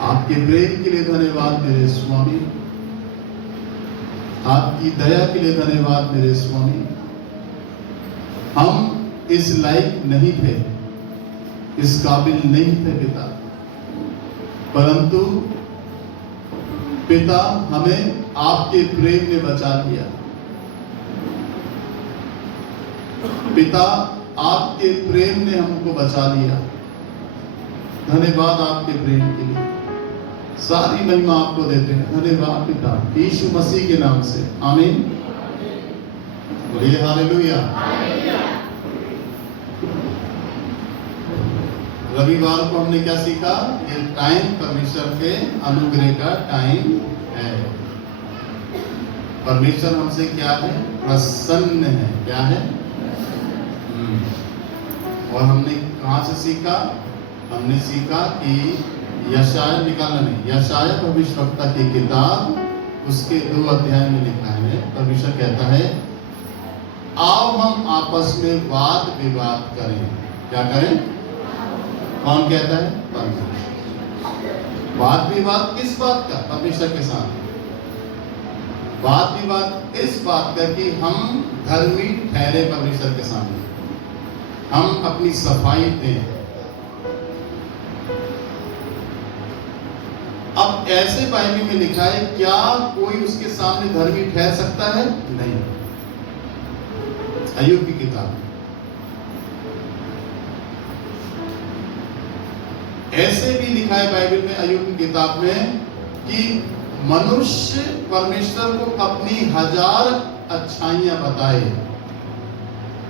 आपके प्रेम के लिए धन्यवाद मेरे स्वामी, आपकी दया के लिए धन्यवाद मेरे स्वामी। हम इस लायक नहीं थे, इस काबिल नहीं थे पिता, परंतु पिता हमें आपके प्रेम ने बचा लिया। पिता आपके प्रेम ने हमको बचा लिया। धन्यवाद आपके प्रेम के लिए, सारी महिमा आपको देते हैं। धन्यवाद पिता, यीशु मसीह के नाम से आमीन। बोलिए हालेलुया। रविवार को हमने क्या सीखा? ये टाइम परमेश्वर के अनुग्रह का टाइम है। परमेश्वर हमसे क्या है? प्रसन्न है। क्या है? और हमने कहां से सीखा? हमने सीखा कि यशाया निकालना नहीं, यशाया भविष्यवक्ता की किताब उसके 2 अध्याय में लिखा है। परमेश्वर कहता है आओ हम आपस में वाद विवाद करें। क्या करें? कौन कहता है? परमेश्वर। वाद विवाद किस बात का? परमेश्वर के साथ। वाद विवाद इस बात का कि हम धर्मी ठहरे परमेश्वर के सामने, हम अपनी सफाई दें। अब ऐसे बाइबल में लिखा है, क्या कोई उसके सामने धर्मी ठहर सकता है? नहीं। अय्यूब की किताब ऐसे भी लिखा है बाइबल में, अय्यूब की किताब में, कि मनुष्य परमेश्वर को अपनी 1000 अच्छाइयां बताए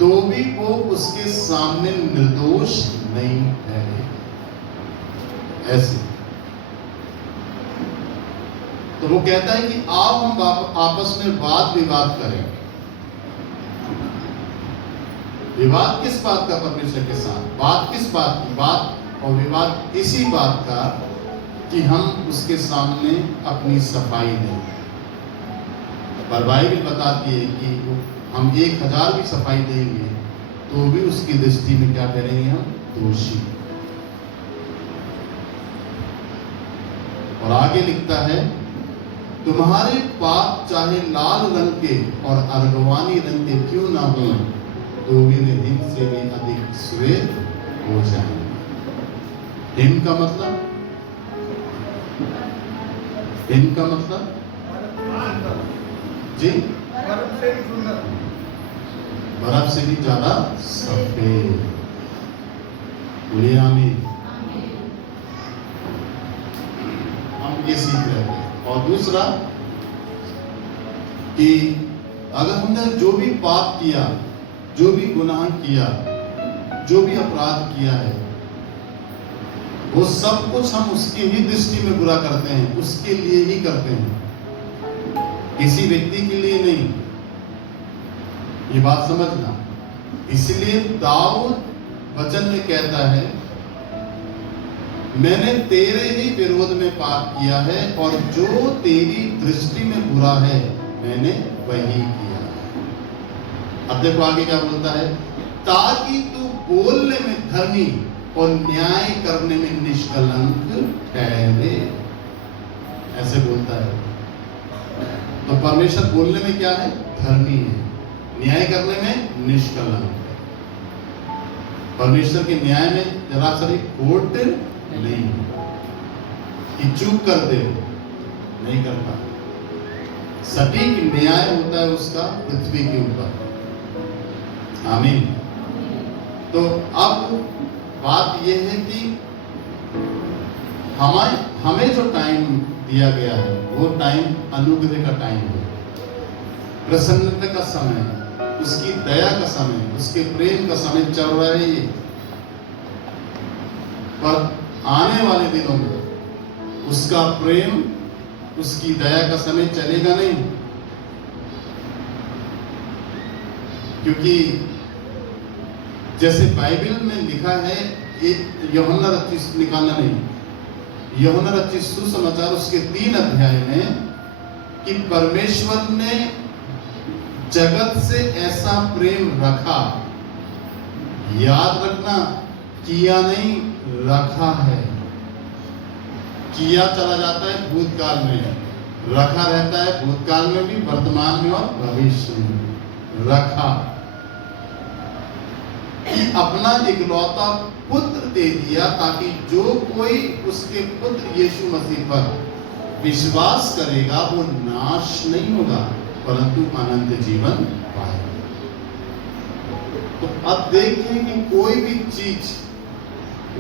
तो भी वो उसके सामने निर्दोष नहीं ठहरे। ऐसे तो वो कहता है कि आओ हम आपस में वाद विवाद करें। विवाद किस बात का? परमेश्वर के साथ। बात किस बात की? बात और विवाद इसी बात का कि हम उसके सामने अपनी सफाई दें। पर बाइबल बताती है कि हम 1000 भी सफाई देंगे तो भी उसकी दृष्टि में क्या करेंगे? हम दोषी। और आगे लिखता है, तुम्हारे पाप चाहे लाल रंग के और अर्गवानी रंग के क्यों ना हो तो भी वे हिम से भी अधिक श्वेत हो जाएंगे। हिम का मतलब? हिम का मतलब जी, बर्फ से भी ज्यादा सफेद। बोलिए आमीन। हम ये सीख रहे हैं। और दूसरा कि अगर हमने जो भी पाप किया, जो भी गुनाह किया, जो भी अपराध किया है, वो सब कुछ हम उसकी ही दृष्टि में बुरा करते हैं, उसके लिए ही करते हैं, किसी व्यक्ति के लिए नहीं। ये बात समझना। इसलिए दाऊद वचन में कहता है, मैंने तेरे ही विरोध में पाप किया है और जो तेरी दृष्टि में बुरा है मैंने वही किया है। अब देखो आगे क्या बोलता है, ताकि तू बोलने में धर्मी और न्याय करने में निष्कलंक ठहरे। ऐसे बोलता है। तो परमेश्वर बोलने में क्या है? धर्मी है, न्याय करने में निष्कलंक है। परमेश्वर के न्याय में जरा सा भी खोट नहीं कि चूक कर दे, नहीं करता। सटीक न्याय होता है उसका पृथ्वी के ऊपर। आमीन। तो अब बात यह है कि हमें जो टाइम दिया गया है वो टाइम अनुग्रह का टाइम है, प्रसन्नता का समय, उसकी दया का समय, उसके प्रेम का समय चल रहा है ये। पर आने वाले दिनों में उसका प्रेम, उसकी दया का समय चलेगा नहीं, क्योंकि जैसे बाइबल में लिखा है, एक यूहन्ना रचित निकालना नहीं, यूहन्ना रचित सुसमाचार उसके 3 अध्याय में, कि परमेश्वर ने जगत से ऐसा प्रेम रखा, याद रखना, किया नहीं, रखा है। किया चला जाता है भूतकाल में, रखा रहता है भूतकाल में भी, वर्तमान में और भविष्य में। रखा कि अपना इकलौता पुत्र दे दिया ताकि जो कोई उसके पुत्र यीशु मसीह पर विश्वास करेगा वो नाश नहीं होगा परंतु अनंत जीवन पाएगा। तो अब देखिए कि कोई भी चीज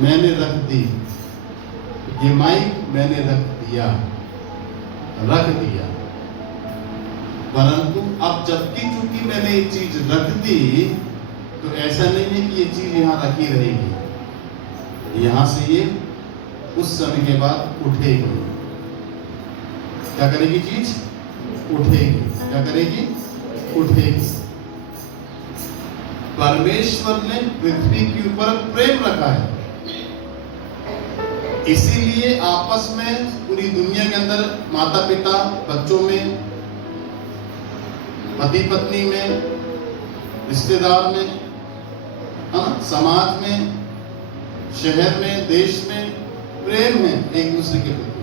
मैंने रख दी, ये माइक मैंने रख दिया, परंतु अब जबकि चूंकि मैंने ये चीज रख दी तो ऐसा नहीं है कि ये चीज यहाँ रखी रहेगी, यहां से ये उस समय के बाद उठेगी। क्या करेगी चीज? उठेगी। क्या करेगी? उठेगी। परमेश्वर ने पृथ्वी के ऊपर प्रेम रखा है, इसीलिए आपस में पूरी दुनिया के अंदर माता पिता बच्चों में, पति पत्नी में, रिश्तेदार में, समाज में, शहर में, देश में प्रेम है एक दूसरे के प्रति।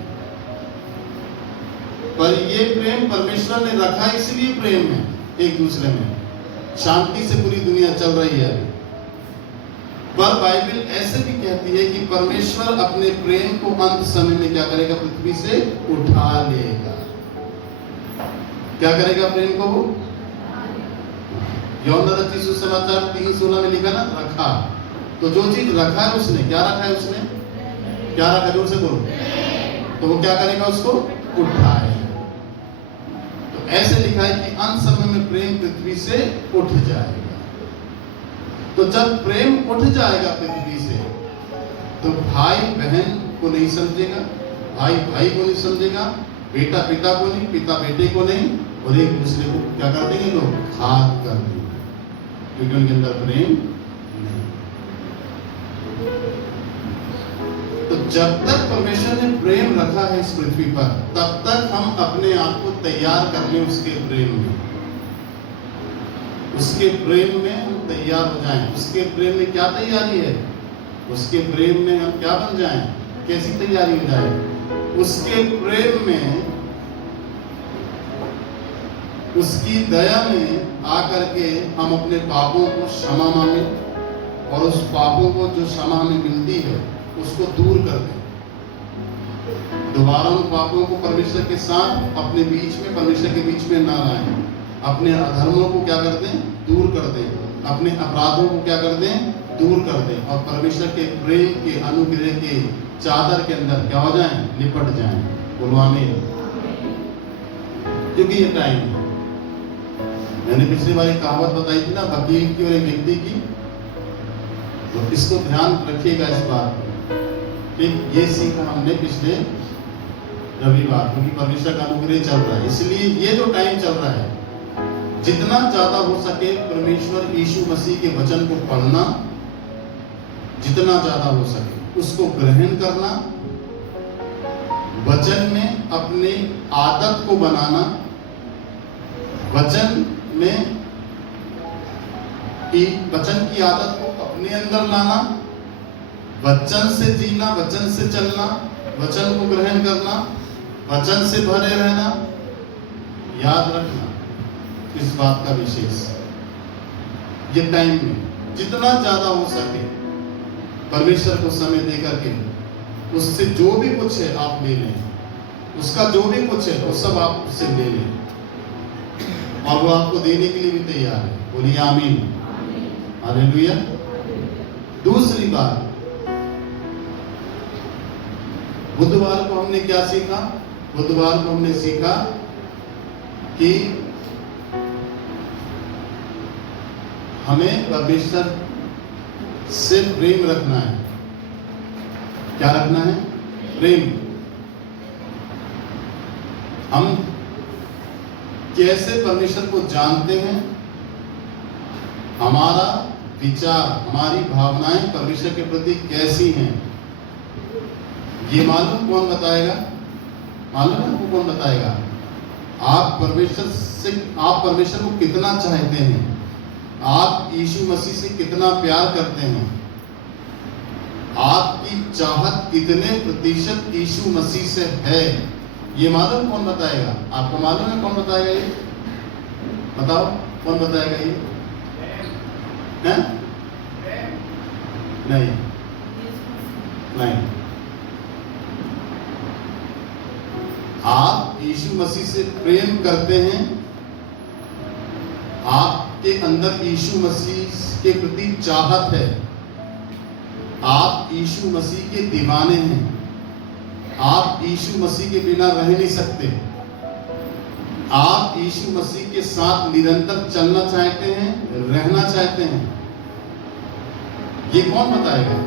पर ये प्रेम परमेश्वर ने रखा, इसलिए प्रेम है एक दूसरे में। शांति से पूरी दुनिया चल रही है। पर बाइबल ऐसे भी कहती है कि परमेश्वर अपने प्रेम को अंत समय में क्या करेगा? पृथ्वी से उठा लेगा। क्या करेगा प्रेम को? वो यूहन्ना रचित सुसमाचार 3:16 में लिखा ना, रखा। तो जो चीज रखा है उसने, क्या रखा है उसने? क्या रखा? जोर से बोलो। तो वो क्या करेगा? उसको उठाएगा। तो ऐसे लिखा है कि अंत समय में प्रेम पृथ्वी से उठ जाएगा। तो जब प्रेम उठ जाएगा पृथ्वी से तो भाई बहन को नहीं समझेगा, भाई भाई को नहीं समझेगा, बेटा पिता को नहीं, पिता बेटे को नहीं, और एक दूसरे को क्या कर देंगे? लोग घात कर देंगे, क्योंकि उनके अंदर प्रेम नहीं। तो जब तक परमेश्वर ने प्रेम रखा है इस पृथ्वी पर, तब तक हम अपने आप को तैयार कर लें उसके प्रेम में। उसके प्रेम में हम तैयार हो जाएं। उसके प्रेम में क्या तैयारी है? उसके प्रेम में हम क्या बन जाएं? कैसी तैयारी हो जाए? उसके प्रेम में, उसकी दया में आकर के हम अपने पापों को क्षमा मांगे और उस पापों को जो क्षमा हमें मिलती है उसको दूर कर दें। दोबारा उन पापों को परमेश्वर के साथ अपने बीच में, परमेश्वर के बीच में ना लाएं। अपने अधर्मों को क्या कर दें? दूर कर दें। अपने अपराधों को क्या कर दें? दूर कर दें। और परमेश्वर के प्रेम के, अनुग्रह के चादर के अंदर क्या हो जाएं? लिपट जाएं। बोलो आमीन। क्योंकि ये टाइम है। मैंने पिछली बार एक कहावत बताई थी ना, वकील की और एक व्यक्ति की, तो इसको ध्यान रखिएगा इस बात कि ये सीखा हमने पिछले रविवार, क्योंकि परमेश्वर का अनुग्रह चल रहा है। इसलिए ये जो टाइम चल रहा है, जितना ज्यादा हो सके परमेश्वर यीशु मसीह के वचन को पढ़ना, जितना ज्यादा हो सके उसको ग्रहण करना, वचन में अपनी आदत को बनाना, वचन में वचन की आदत को अपने अंदर लाना, वचन से जीना, वचन से चलना, वचन को ग्रहण करना, वचन से भरे रहना। याद रखना इस बात का विशेष, ये टाइम में जितना ज्यादा हो सके परमेश्वर को समय देकर के उससे जो भी कुछ है आप ले लें, उसका जो भी कुछ है वो सब आप उससे ले लें, और वो आपको देने के लिए भी तैयार है। बोलिए आमीन, हालेलुया। दूसरी बात, बुधवार को हमने क्या सीखा? बुधवार को हमने सीखा कि हमें परमेश्वर से प्रेम रखना है। क्या रखना है? प्रेम। हम कैसे परमेश्वर को जानते हैं? हमारा विचार, हमारी भावनाएं परमेश्वर के प्रति कैसी हैं, ये मालूम कौन बताएगा? मालूम है आपको कौन बताएगा? आप परमेश्वर को कितना चाहते हैं, आप यीशु मसीह से कितना प्यार करते हैं, आप आपकी चाहत कितने प्रतिशत यीशु मसीह से है, ये मालूम कौन बताएगा? आपको मालूम है कौन बताएगा? ये बताओ, कौन बताएगा ये? है? नहीं नहीं, आप यीशु मसीह से प्रेम करते हैं, आपके अंदर यीशु मसीह के प्रति चाहत है, आप यीशु मसीह के दीवाने हैं, आप यीशु मसीह के बिना रह नहीं सकते, आप यीशु मसीह के साथ निरंतर चलना चाहते हैं, रहना चाहते हैं, ये कौन बताएगा?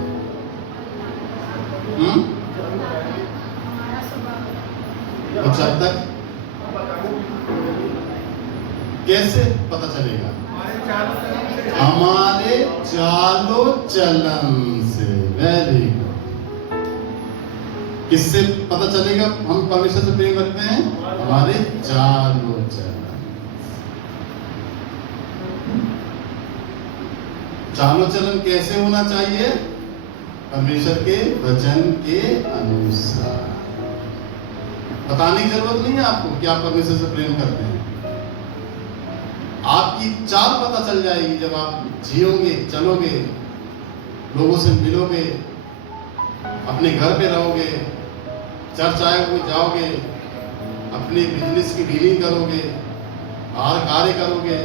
कुछ हद तक कैसे पता चलेगा? हमारे चालो चलन से। Very good. किससे पता चलेगा हम परमेश्वर से प्रेम करते हैं? हमारे चालो चलन। चालो चलन कैसे होना चाहिए? परमेश्वर के वचन के अनुसार। बताने की जरूरत नहीं है आपको कि आप परमेश्वर से प्रेम करते हैं। आपकी चाल पता चल जाएगी जब आप जियोगे, चलोगे, लोगों से मिलोगे, अपने घर पे रहोगे, चर्च आए जाओगे, अपने बिजनेस की डीलिंग करोगे, बाहर कार्य करोगे।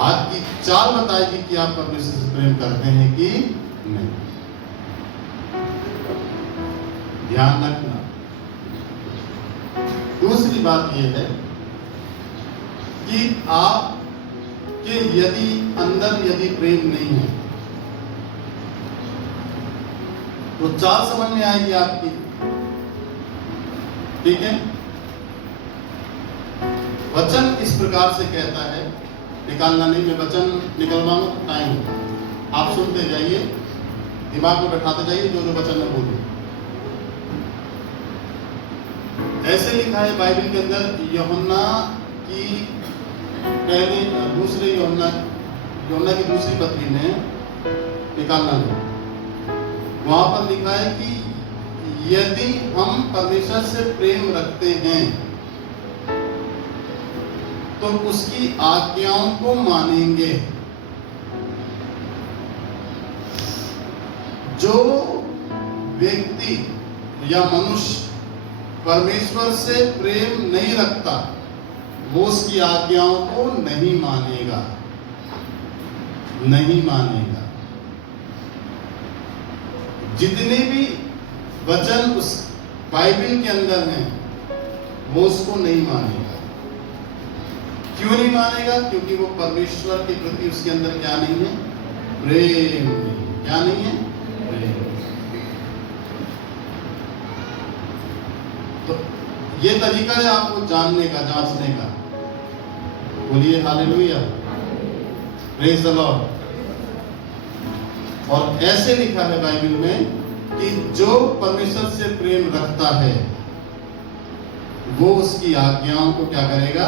आपकी चाल बताएगी कि आप परमेश्वर से प्रेम करते हैं कि नहीं। ध्यान रखना। दूसरी बात यह है कि आप के यदि प्रेम नहीं है तो चाल समझ में आएगी आपकी। ठीक है? वचन इस प्रकार से कहता है, निकालना नहीं, मैं वचन निकलवाऊंगा तो टाइम होगा। आप सुनते जाइए, दिमाग में बैठाते जाइए जो जो वचन में बोलूं। ऐसे लिखा है बाइबल के अंदर, यूहन्ना की दूसरी की दूसरी पत्री में, निकालना नहीं, वहां पर लिखा है कि यदि हम परमेश्वर से प्रेम रखते हैं तो उसकी आज्ञाओं को मानेंगे। जो व्यक्ति या मनुष्य परमेश्वर से प्रेम नहीं रखता वो उसकी आज्ञाओं को नहीं मानेगा, नहीं मानेगा। जितने भी वचन उस बाइबल के अंदर हैं वो उसको नहीं मानेगा। क्यों नहीं मानेगा? क्योंकि वो परमेश्वर के प्रति उसके अंदर क्या नहीं है? प्रेम नहीं। क्या नहीं है? प्रेम। तो ये तरीका है आपको जानने का, जांचने का। बोलिए हालेलुया, प्रेज द लॉर्ड। और ऐसे लिखा है बाइबल में कि जो परमेश्वर से प्रेम रखता है वो उसकी आज्ञाओं को क्या करेगा?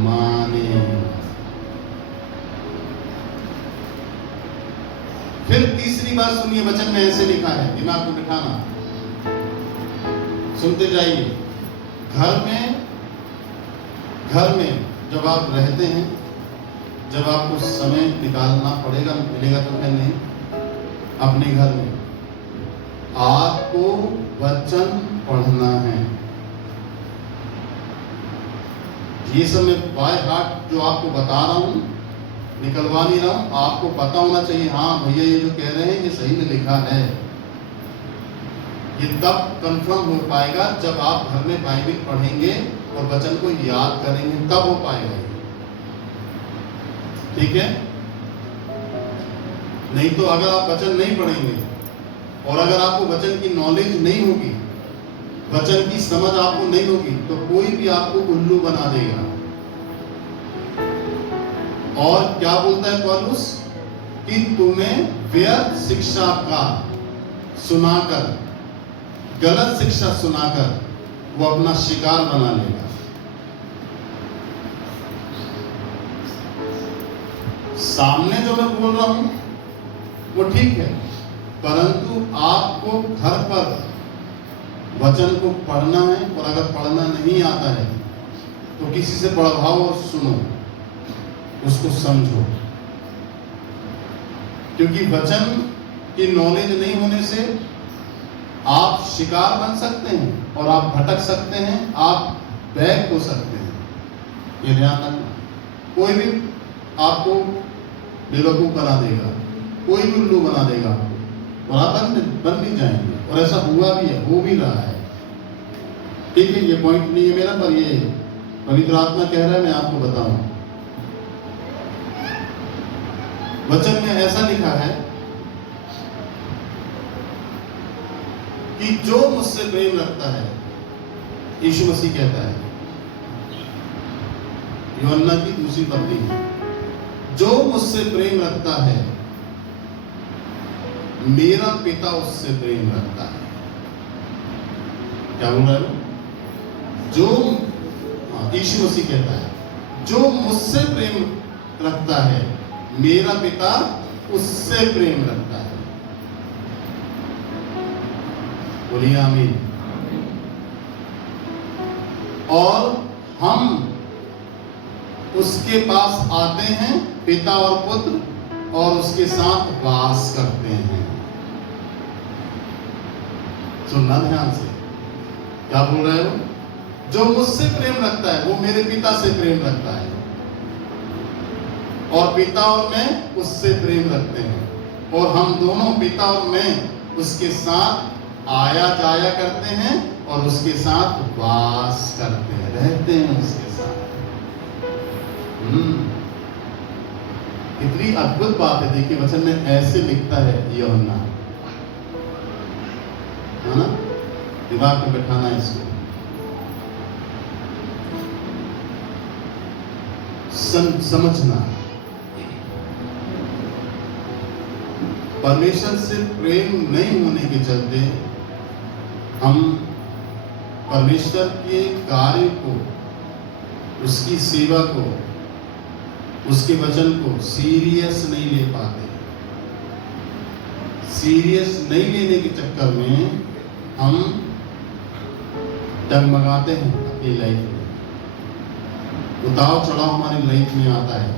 मानेगा। फिर तीसरी बात सुनिए, वचन में ऐसे लिखा है, दिमाग में बिठाना, सुनते जाइए। घर में जब आप रहते हैं, जब आपको समय निकालना पड़ेगा, मिलेगा तो क्या नहीं, अपने घर में आपको वचन पढ़ना है। ये सब मैं बाय हार्ट जो आपको बता रहा हूं, निकलवा नहीं रहा हूं, आपको पता होना चाहिए, हाँ भैया ये जो कह रहे हैं ये सही में लिखा है। ये तब कंफर्म हो पाएगा जब आप घर में बाइबल पढ़ेंगे और वचन को याद करेंगे, तब हो पाएगा। ठीक है? नहीं तो अगर आप वचन नहीं पढ़ेंगे और अगर आपको वचन की नॉलेज नहीं होगी, वचन की समझ आपको नहीं होगी, तो कोई भी आपको उल्लू बना देगा। और क्या बोलता है पौलुस? कि तुम्हें व्यर्थ शिक्षा का सुनाकर, गलत शिक्षा सुनाकर वो अपना शिकार बना लेगा। सामने जो मैं बोल रहा हूं वो ठीक है, परंतु आपको घर पर वचन को पढ़ना है, और अगर पढ़ना नहीं आता है तो किसी से पढ़वाओ और सुनो, उसको समझो। क्योंकि वचन की नॉलेज नहीं होने से आप शिकार बन सकते हैं और आप भटक सकते हैं, आप बैग हो सकते हैं। ये ध्यान रखना। कोई भी आपको बेवकूफ बना देगा, कोई भी उल्लू बना देगा आपको, और आप बन भी जाएंगे। और ऐसा हुआ भी है, हो भी रहा है। ठीक है, ये पॉइंट नहीं है मेरा, पर ये पवित्र आत्मा कह रहा है, मैं आपको बताऊं। वचन में ऐसा लिखा है कि जो मुझसे प्रेम रखता है, यीशु मसीह कहता है, यूहन्ना की दूसरी पत्री है, जो मुझसे प्रेम रखता है मेरा पिता उससे प्रेम रखता है। क्या बोल रहा है? जो यीशु मसीह कहता है, जो मुझसे प्रेम रखता है मेरा पिता उससे प्रेम रखता है। बोलिए आमीन। और हम उसके पास आते हैं, पिता और पुत्र, और उसके साथ वास करते हैं। सुनना ध्यान से, क्या बोल रहे हो? जो मुझसे प्रेम रखता है वो मेरे पिता से प्रेम रखता है, और पिता और मैं उससे प्रेम रखते हैं, और हम दोनों पिता और मैं उसके साथ आया जाया करते हैं और उसके साथ वास करते हैं, रहते हैं उसके साथ। कितनी अद्भुत बात है। देखिए वचन में ऐसे लिखता है यूहन्ना, है ना? दिमाग में बैठाना है इसको। समझना, परमेश्वर से प्रेम नहीं होने के चलते हम परमेश्वर के कार्य को, उसकी सेवा को, उसके वचन को सीरियस नहीं ले पाते। सीरियस नहीं लेने के चक्कर में हम डगमगाते हैं अपनी लाइफ में। उतार चढ़ाव हमारी लाइफ में आता है,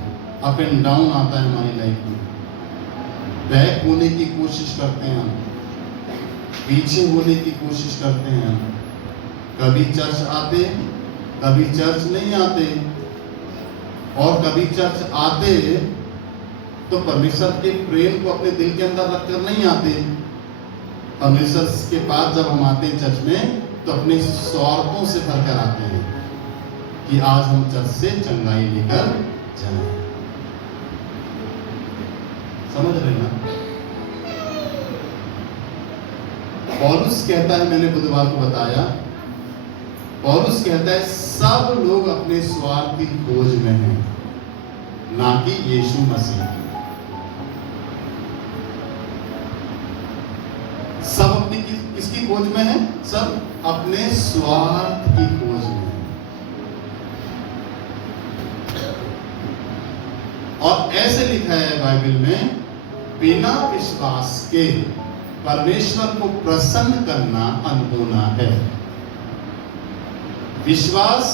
अप एंड डाउन आता है हमारी लाइफ में। बैक होने की कोशिश करते हैं हम, पीछे होने की कोशिश करते हैं हम। कभी चर्च आते, कभी चर्च नहीं आते, और कभी चर्च आते तो परमेश्वर के प्रेम को अपने दिल के अंदर रखकर नहीं आते। परमेश्वर के पास जब हम आते हैं चर्च में, तो अपने स्वार्थों से भरकर आते हैं कि आज हम चर्च से चंगाई लेकर जाएं। समझ रहे ना? पौलुस कहता है, मैंने बुधवार को बताया, पौलुस कहता है सब लोग अपने स्वार्थ की खोज में हैं, ना कि यीशु मसीह की। सब अपनी किसकी खोज में है? सब अपने स्वार्थ की खोज में है। और ऐसे लिखा है बाइबल में, बिना विश्वास के परमेश्वर को प्रसन्न करना अनहोना है। विश्वास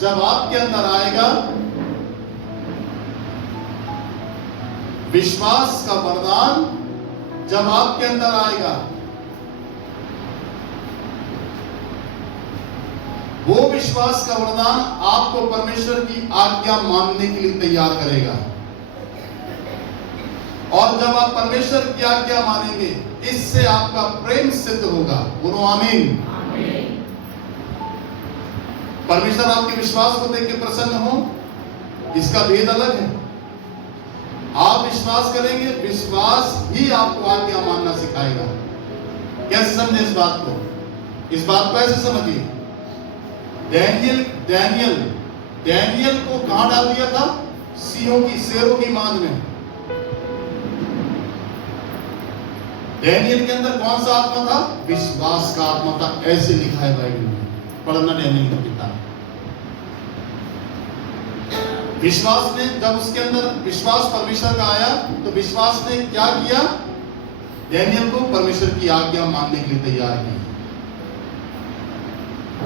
जब आपके अंदर आएगा, विश्वास का वरदान जब आपके अंदर आएगा, वो विश्वास का वरदान आपको परमेश्वर की आज्ञा मानने के लिए तैयार करेगा। और जब आप परमेश्वर की आज्ञा मानेंगे, इससे आपका प्रेम सिद्ध होगा। बोलो आमीन। परमेश्वर आपके विश्वास को देख के प्रसन्न हो, इसका भेद अलग है। आप विश्वास करेंगे, विश्वास ही आपको आज्ञा मानना सिखाएगा। कैसे समझे इस बात को? इस बात को ऐसे समझिए, डैनियल को कहां डाल दिया था? शेरों की मांद में। डैनियल के अंदर कौन सा आत्मा था? विश्वास का आत्मा था। ऐसे लिखा है बाइबल में, पढ़ना डैनियल का किताब। विश्वास ने, जब उसके अंदर विश्वास परमेश्वर का आया, तो विश्वास ने क्या किया? डैनियल को परमेश्वर की आज्ञा मानने के लिए तैयार किया।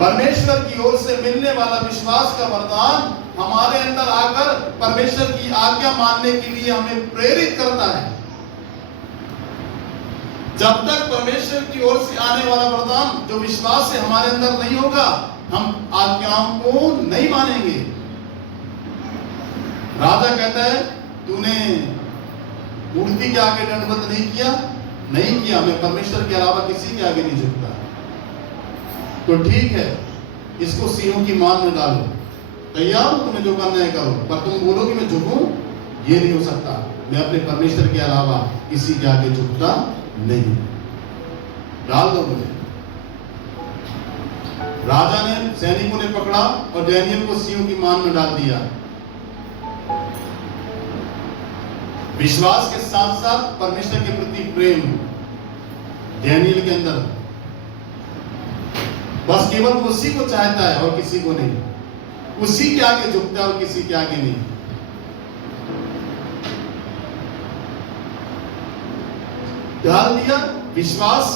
परमेश्वर की ओर से मिलने वाला विश्वास का वरदान हमारे अंदर आकर परमेश्वर की आज्ञा मानने के लिए हमें प्रेरित करता है। जब तक परमेश्वर की ओर से आने वाला वरदान जो विश्वास से हमारे अंदर नहीं होगा, हम आज्ञाओं को नहीं मानेंगे। राजा कहता है, तूने मूर्ति के आगे दंडवत नहीं किया, मैं परमेश्वर के अलावा किसी के आगे नहीं झुकता। तो ठीक है, इसको सीओ की मान में डालो, तैयार हो, तुम्हें जो करना है करो, पर तुम बोलो कि मैं झुकूं, ये नहीं हो सकता। मैं अपने परमेश्वर के अलावा किसी के आगे झुकता नहीं। डाल दो मुझे। राजा ने, सैनिकों ने पकड़ा और डैनियल को सीओ की मान में डाल दिया। विश्वास के साथ साथ परमेश्वर के प्रति प्रेम डैनियल के अंदर, बस केवल उसी को चाहता है और किसी को नहीं, उसी के आगे झुकता है और किसी के आगे नहीं। डाल दिया, विश्वास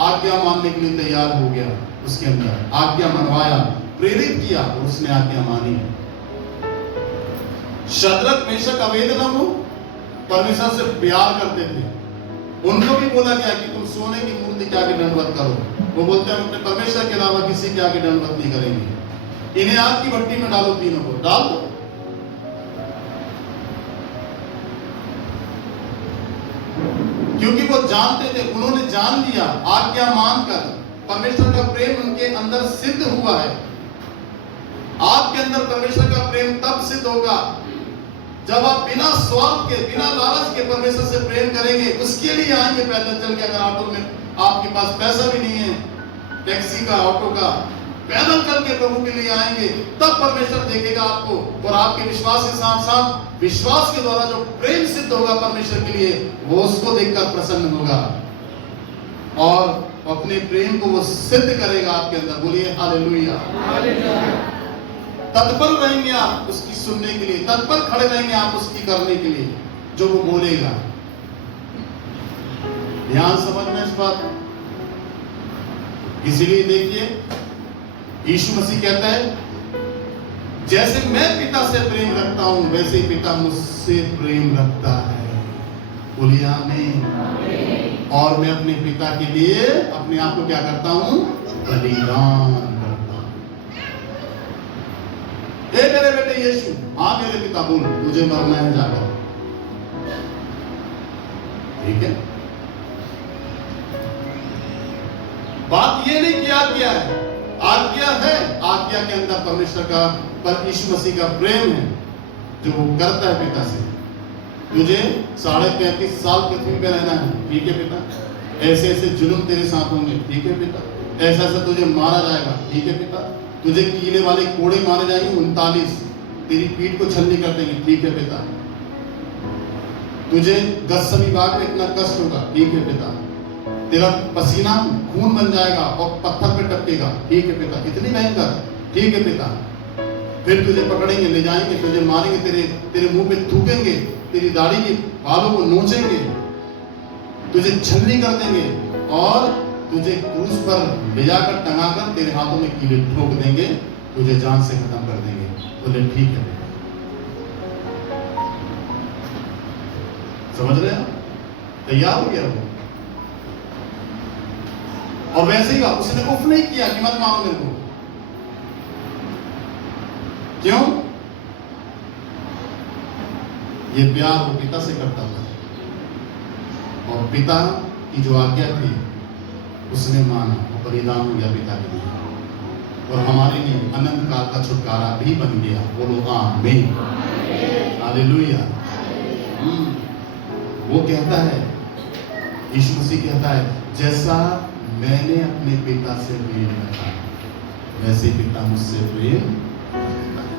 आज्ञा मानने के लिए तैयार हो गया, उसके अंदर आज्ञा मनवाया, प्रेरित किया और उसने आज्ञा मानी। शद्रक, मेशक, अबेदनगो परमेश्वर से प्यार करते थे। उनको भी बोला गया कि तुम सोने की मूर्ति के आगे दंडवत करो। वो बोलते हैं, अपने परमेश्वर के अलावा किसी के आगे दंडवत नहीं करेंगे। इन्हें आग की भट्टी में डालो, तीनों को डाल दो। क्योंकि वो जानते थे, उन्होंने जान लिया, आज्ञा मानकर परमेश्वर का प्रेम उनके अंदर सिद्ध हुआ है। आपके अंदर परमेश्वर का प्रेम तब सिद्ध होगा जब आप बिना स्वार्थ के, बिना लालच के परमेश्वर से प्रेम करेंगे। उसके लिए आएंगे पैदल चल के। अगर ऑटो में आपके पास पैसा भी नहीं है, टैक्सी का, ऑटो का, पैदल चल के प्रभु के लिए आएंगे, तब परमेश्वर देखेगा आपको। और आपके विश्वास के साथ साथ विश्वास के द्वारा जो प्रेम सिद्ध होगा परमेश्वर के लिए, वो उसको देखकर प्रसन्न होगा और अपने प्रेम को वो सिद्ध करेगा आपके अंदर। बोलिए हालेलुया। तत्पर रहेंगे आप उसकी सुनने के लिए, तत्पर खड़े रहेंगे आप उसकी करने के लिए जो वो बोलेगा। ध्यान समझना इस बात। इसीलिए देखिए, यीशु मसीह कहता है, जैसे मैं पिता से प्रेम रखता हूं, वैसे ही पिता मुझसे प्रेम रखता है। बोलिए आमीन। और मैं अपने पिता के लिए अपने आप को क्या करता हूं? बलिदान करता हूं। ए मेरे बेटे यीशु, हाँ मेरे पिता, बोल, मुझे मरना है जाकर। ठीक है, बात ये नहीं किया गया है, आज्ञा है। आज्ञा के अंदर परमेश्वर का, पर यीशु मसीह का प्रेम है जो वो करता है पिता से। तुझे 35.5 साल पृथ्वी पे रहना है, ठीक है पिता। ऐसे ऐसे जुल्म तेरे साथ होंगे, ठीक है पिता। ऐसा ऐसा तुझे मारा जाएगा, ठीक है पिता। तुझे कीले वाले कोड़े मारे जाएंगे 39, तेरी पीठ को छलनी कर देंगे, ठीक है पिता। तुझे गस्समी बाग में इतना कष्ट होगा, ठीक है पिता। तेरा पसीना खून बन जाएगा और पत्थर पे टपकेगा, ठीक है पिता। इतनी भयंकर, ठीक है पिता। फिर तुझे पकड़ेंगे, ले जाएंगे, तुझे मारेंगे, तेरे मुंह पे थूकेंगे, तेरी दाढ़ी के बालों को नोचेंगे, तुझे छलनी कर देंगे और तुझे क्रूस पर ले जाकर टंगाकर तेरे हाथों में कीले ठोक देंगे, तुझे जान से खत्म कर देंगे। बोले ठीक है बेटा। समझ रहे हो? तैयार हो गया वो। और वैसे ही उसने उफ नहीं किया कि मत मानो मेरे को। क्यों? ये प्यार वो पिता से करता था और पिता की जो आज्ञा थी उसने माना और बलिदान हो गया पिता के लिए, और हमारे लिए अनंत काल का छुटकारा भी बन गया। बोलो आमीन, हालेलुया। वो कहता है, यीशु मसीह कहता है, जैसा मैंने अपने पिता से प्रेम रखा वैसे पिता मुझसे प्रेम रखता है।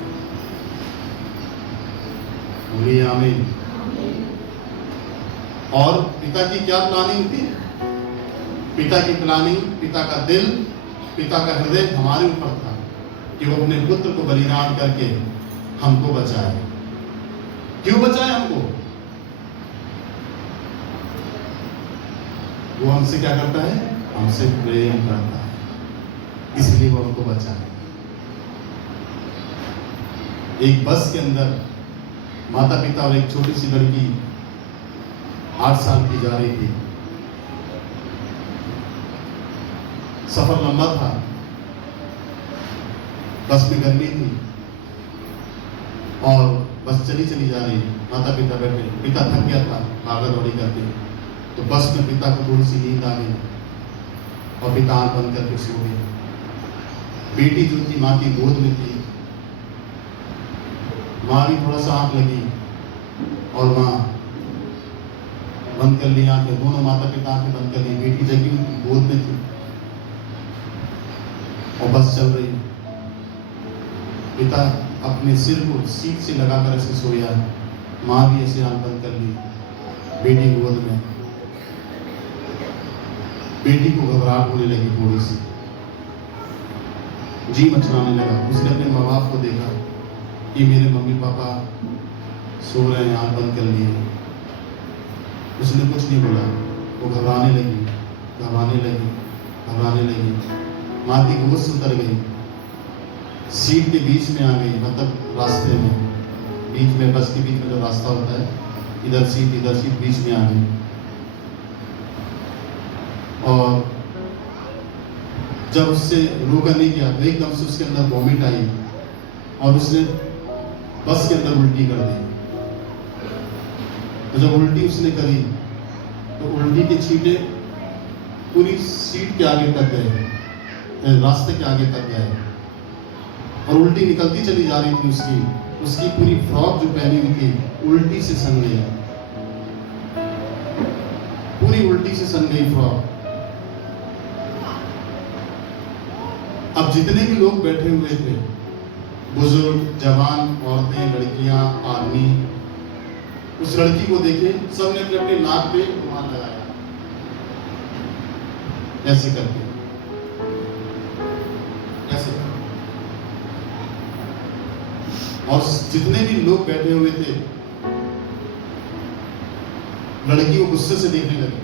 बोलिए आमीन। और पिता की क्या प्लानिंग थी? पिता की प्लानिंग, पिता का दिल, पिता का हृदय हमारे ऊपर था कि वो अपने पुत्र को बलिदान करके हमको बचाए। क्यों बचाए हमको? वो हमसे क्या करता है? हमसे प्रेम करता है, इसलिए वो हमको बचाएगा। एक बस के अंदर माता पिता और एक छोटी सी लड़की 8 साल की जा रही थी। सफर लंबा था, बस में गर्मी थी और बस चली जा रही। माता पिता बैठे, पिता थक गया था भागा दौड़ी करके, तो बस में पिता को थोड़ी सी नींद आ गई और पिता आंख बंद करके सो गए। बेटी जो थी माँ की गोद में थी, माँ भी थोड़ा सा आंख लगी और माँ बंद कर ली आंखें, दोनों माता पिता आंखें बंद कर ली। बेटी जगी उनकी गोद में थी और बस चल रही। पिता अपने सिर को सीट से लगाकर ऐसे सोया, माँ भी ऐसे आंख बंद कर ली, बेटी गोद में। बेटी को घबराहट होने लगी, थोड़ी सी जी मचलाने लगा। उसने अपने माँ बाप को देखा कि मेरे मम्मी पापा सो रहे हैं, आंख बंद कर लिए। उसने कुछ नहीं बोला, वो घबराने लगी, घबराने लगी, घबराने लगी। माँ की गोद से उतर गई, सीट के बीच में आ गई, मतलब रास्ते में, बीच में, बस के बीच में जो रास्ता होता है, इधर सीट बीच में आ गई। और जब उससे रोका नहीं गया तो एकदम से उसके अंदर वॉमिट आई और उसने बस के अंदर उल्टी कर दी। तो जब उल्टी उसने करी तो उल्टी के छींटे पूरी सीट के आगे तक गए, रास्ते के आगे तक गए और उल्टी निकलती चली जा रही थी। उसकी पूरी फ्रॉक जो पहनी हुई थी उल्टी से सन गई, पूरी उल्टी से सन गई फ्रॉक। अब जितने भी लोग बैठे हुए थे, बुजुर्ग, जवान, औरतें, लड़कियां, आदमी, उस लड़की को देखे, सबने अपने अपने नाक पे रुमाल लगाया ऐसे करके, ऐसे। और जितने भी लोग बैठे हुए थे लड़की को गुस्से से देखने लगे।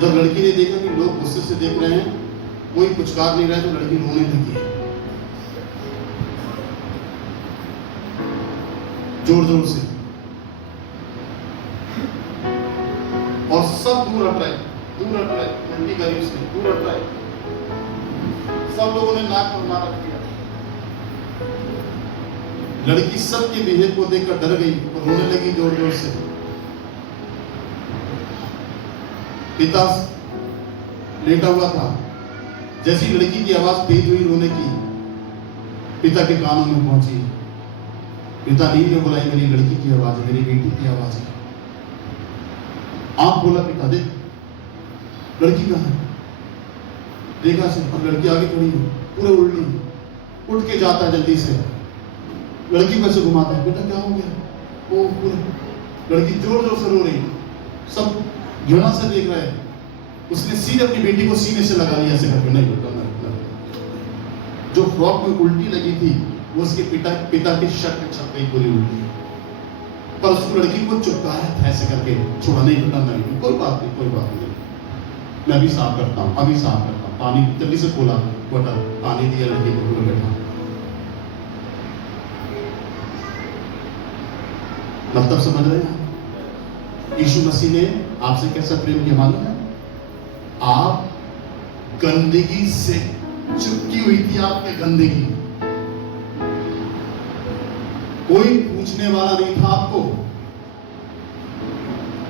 जब लड़की ने देखा कि लोग गुस्से से देख रहे हैं, कोई पुचकार नहीं रहा है, तो लड़की रोने लगी जोर जोर से। और सब दूर हट रहे, उल्टी करी उसने, दूर हट रहे। सब लोगों ने नाक पर मार रख दिया। लड़की सबके बिहेव को देखकर डर गई और रोने लगी जोर जोर से। पिता लेटा हुआ था, जैसी लड़की की आवाज तेज हुई रोने की, पिता के कानों में पहुंची। पिता नींद में बुलाई, मेरी लड़की की आवाज है, मेरी बेटी की आवाज है। आप बोला, पिता देख लड़की कहाँ है? देखा से, और लड़की आगे खड़ी है, पूरे उल्टी, उठ के जाता है जल्दी से, लड़की को ऐसे घुमाता है। बेटा क्या हो गया? वो पूरे लड़की जोर जोर से रो रही, सब घृणा से देख रहे हैं। उसने सीधे अपनी बेटी को सीने से लगा लिया ऐसे करके, नहीं बेटा नहीं। जो फ्रॉक में उल्टी लगी थी वो उसके पिता के शर्ट में छप गई पूरी उल्टी, पर उसको लड़की को चुपकाया था ऐसे करके, छोड़ा नहीं बेटा नहीं, कोई बात नहीं, कोई बात नहीं, मैं अभी साफ करता हूँ, अभी साफ करता हूँ। पानी जल्दी से खोला बोतल, पानी दिया लड़की को, पूरे बैठा। मतलब समझ रहे हैं? यीशु मसीह ने आपसे कैसा प्रेम किया मालूम है? आप गंदगी से चिपकी हुई थी, आपके गंदगी, कोई पूछने वाला नहीं था आपको,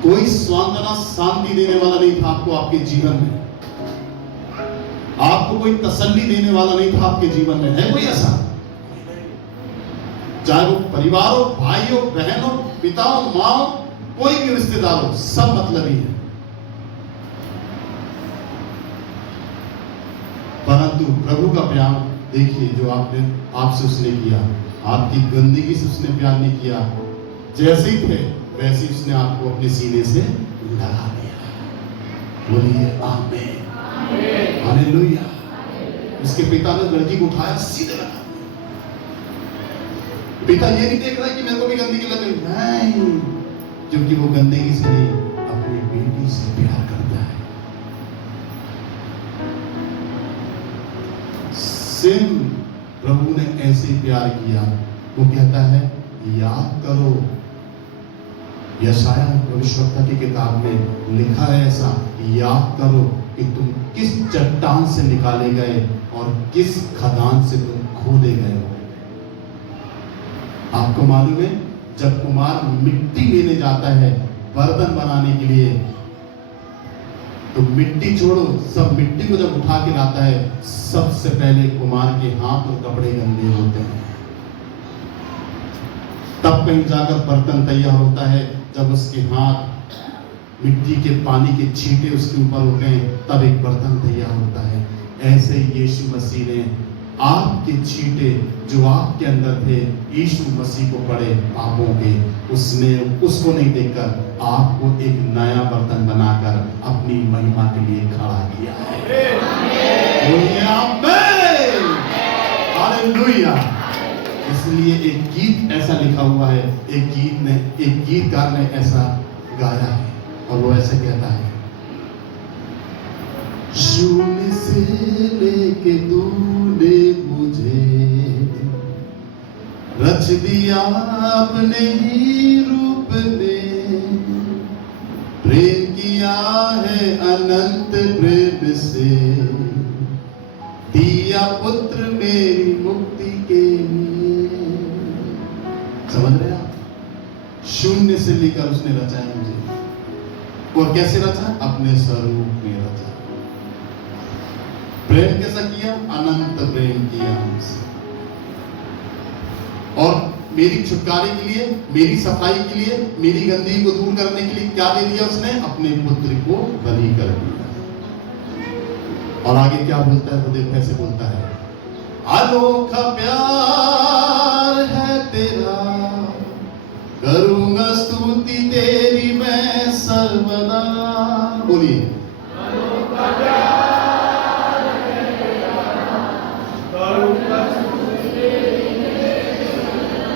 कोई सांत्वना शांति देने वाला नहीं था आपको आपके जीवन में, आपको कोई तसल्ली देने वाला नहीं था आपके जीवन में। है कोई ऐसा? चाहे वो परिवार हो, भाई हो, बहन हो, पिता हो, मां हो, कोई भी रिश्तेदार हो, सब मतलबी है। परंतु प्रभु का प्यार देखिए, जो आपसे उसने किया, आपकी गंदगी से उसने प्यार नहीं किया, जैसे ही थे वैसे ही उसने आपको अपने सीने से लगा लिया। बोलिए आमीन, हालेलुया। उसके पिता ने लड़की को उठाया, सीधे लगा। पिता ये नहीं देख रहा है कि मेरे को भी गंदगी लग गई, नहीं, क्योंकि वो गंदगी से नहीं, अपनी बेटी से प्यार करता है। सेम प्रभु ने ऐसे प्यार किया। वो कहता है याद करो, यशाया भविष्यवक्ता की किताब में लिखा है ऐसा, याद करो कि तुम किस चट्टान से निकाले गए और किस खदान से तुम खोदे गए हो। आपको मालूम है, जब कुमार मिट्टी लेने जाता है बर्तन बनाने के लिए, तो मिट्टी छोड़ो, सब मिट्टी को जब उठा के लाता है, सबसे पहले कुमार के हाथ और कपड़े गंदे होते हैं, तब कहीं जाकर बर्तन तैयार होता है। जब उसके हाथ मिट्टी के पानी के छींटे उसके ऊपर होते हैं, तब एक बर्तन तैयार होता है। ऐसे यीशु मसीह ने आपके छींटे जो आपके अंदर थे, यीशु मसीह को पड़े पापों के, उसने उसको नहीं देखकर आपको एक नया बर्तन बनाकर अपनी महिमा के लिए खड़ा किया है। बोलिए आमीन, हालेलुया। इसलिए एक गीत ऐसा लिखा हुआ है, एक गीतकार ने ऐसा गाया है, और वो ऐसे कहता है, शून्य से लेके तूने मुझे रच दिया अपने ही रूप में, प्रेम किया है अनंत प्रेम से, दिया पुत्र मेरी मुक्ति के लिए। समझ रहे आप? शून्य से लेकर उसने रचा है मुझे, और कैसे रचा? अपने स्वरूप में रचा। प्रेम कैसा किया? अनंत प्रेम किया हमसे। और मेरी छुटकारे के लिए, मेरी सफाई के लिए, मेरी गंदगी को दूर करने के लिए क्या दे दिया उसने? अपने पुत्र को बलि कर दिया। और आगे क्या बोलता है? तो देखो कैसे बोलता है, अनोखा प्यार है तेरा, करूंगा स्तुति तेरी मैं सर्वदा। बोलिए, अनोखा प्यार है तेरा, करूंगा स्तुति तेरी मैं सर्वदा।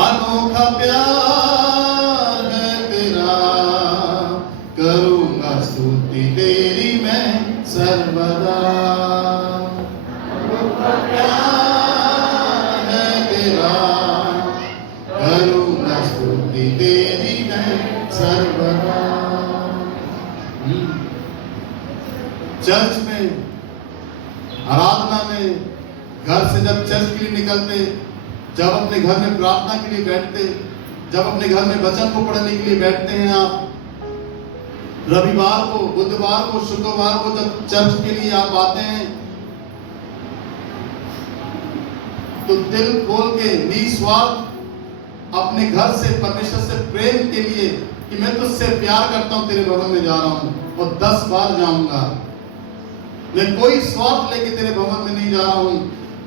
अनोखा प्यार है तेरा, करूंगा स्तुति तेरी मैं सर्वदा। अनोखा प्यार है तेरा, करूंगा स्तुति तेरी मैं सर्वदा। चर्च में, आराधना में, घर से जब चर्च के लिए निकलते, जब अपने घर में प्रार्थना के लिए बैठते, जब अपने घर में वचन को पढ़ने के लिए बैठते हैं आप, रविवार को, बुधवार को, शुक्रवार को जब चर्च के लिए आप आते हैं, तो दिल खोल के निस्वार्थ अपने घर से, परमेश्वर से प्रेम के लिए, कि मैं तुझसे प्यार करता हूं, तेरे भवन में जा रहा हूं और 10 बार जाऊंगा। मैं कोई स्वार्थ लेके तेरे भवन में नहीं जा रहा हूं,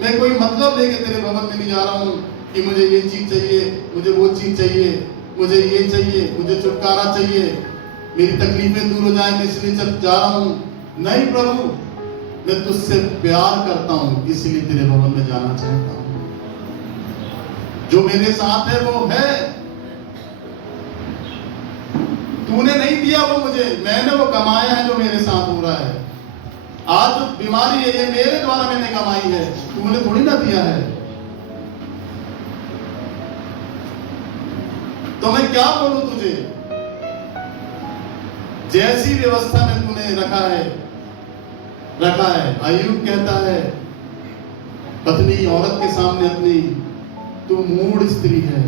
मैं कोई मतलब लेके तेरे भवन में नहीं जा रहा हूं कि मुझे ये चीज चाहिए, मुझे वो चीज चाहिए, मुझे ये चाहिए, मुझे छुटकारा चाहिए, मेरी तकलीफें दूर हो जाए, मैं इसलिए जा रहा हूं। नहीं प्रभु, मैं तुझसे प्यार करता हूं, इसलिए तेरे भवन में जाना चाहता हूं। जो मेरे साथ है वो है, तूने नहीं दिया वो मुझे, मैंने वो कमाया है जो मेरे साथ हो रहा है। आज जो बीमारी है ये मेरे द्वारा मैंने कमाई है, तूने थोड़ी ना दिया है। तो मैं क्या बोलूं तुझे? जैसी व्यवस्था में तूने रखा है। अय्यूब कहता है पत्नी औरत के सामने अपनी, तू मूढ़ स्त्री है,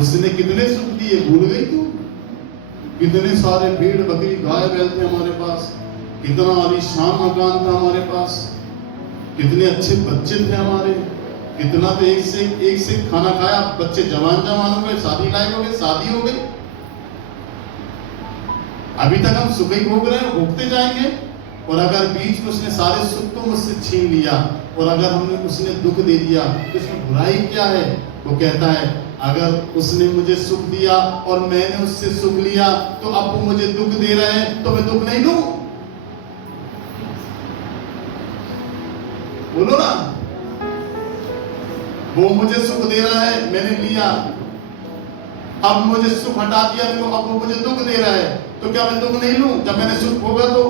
उसने कितने सुख दिए भूल गई तू? कितने सारे भेड़ बकरी गाय बैल थे हमारे पास, कितना आलीशान मकान था हमारे पास, कितने अच्छे बच्चे थे हमारे, कितना तो एक से खाना खाया, बच्चे जवान हो गए, शादी लायक हो गए, शादी हो गई। अभी तक हम सुख ही भोग रहे हैं, भोगते जाएंगे। और अगर बीच में उसने सारे सुख को मुझसे छीन लिया, और अगर हमने उसने दुख दे दिया, तो इसमें बुराई क्या है? वो कहता है अगर उसने मुझे सुख दिया और मैंने उससे सुख लिया, तो अब वो मुझे दुख दे रहे हैं, तो मैं दुख नहीं दूं? बोलो ना, वो मुझे सुख दे रहा है, मैंने लिया, अब मुझे सुख हटा दिया, अब वो मुझे दुख दे रहा है, तो क्या मैं दुख नहीं लूं? जब मैंने सुख होगा तो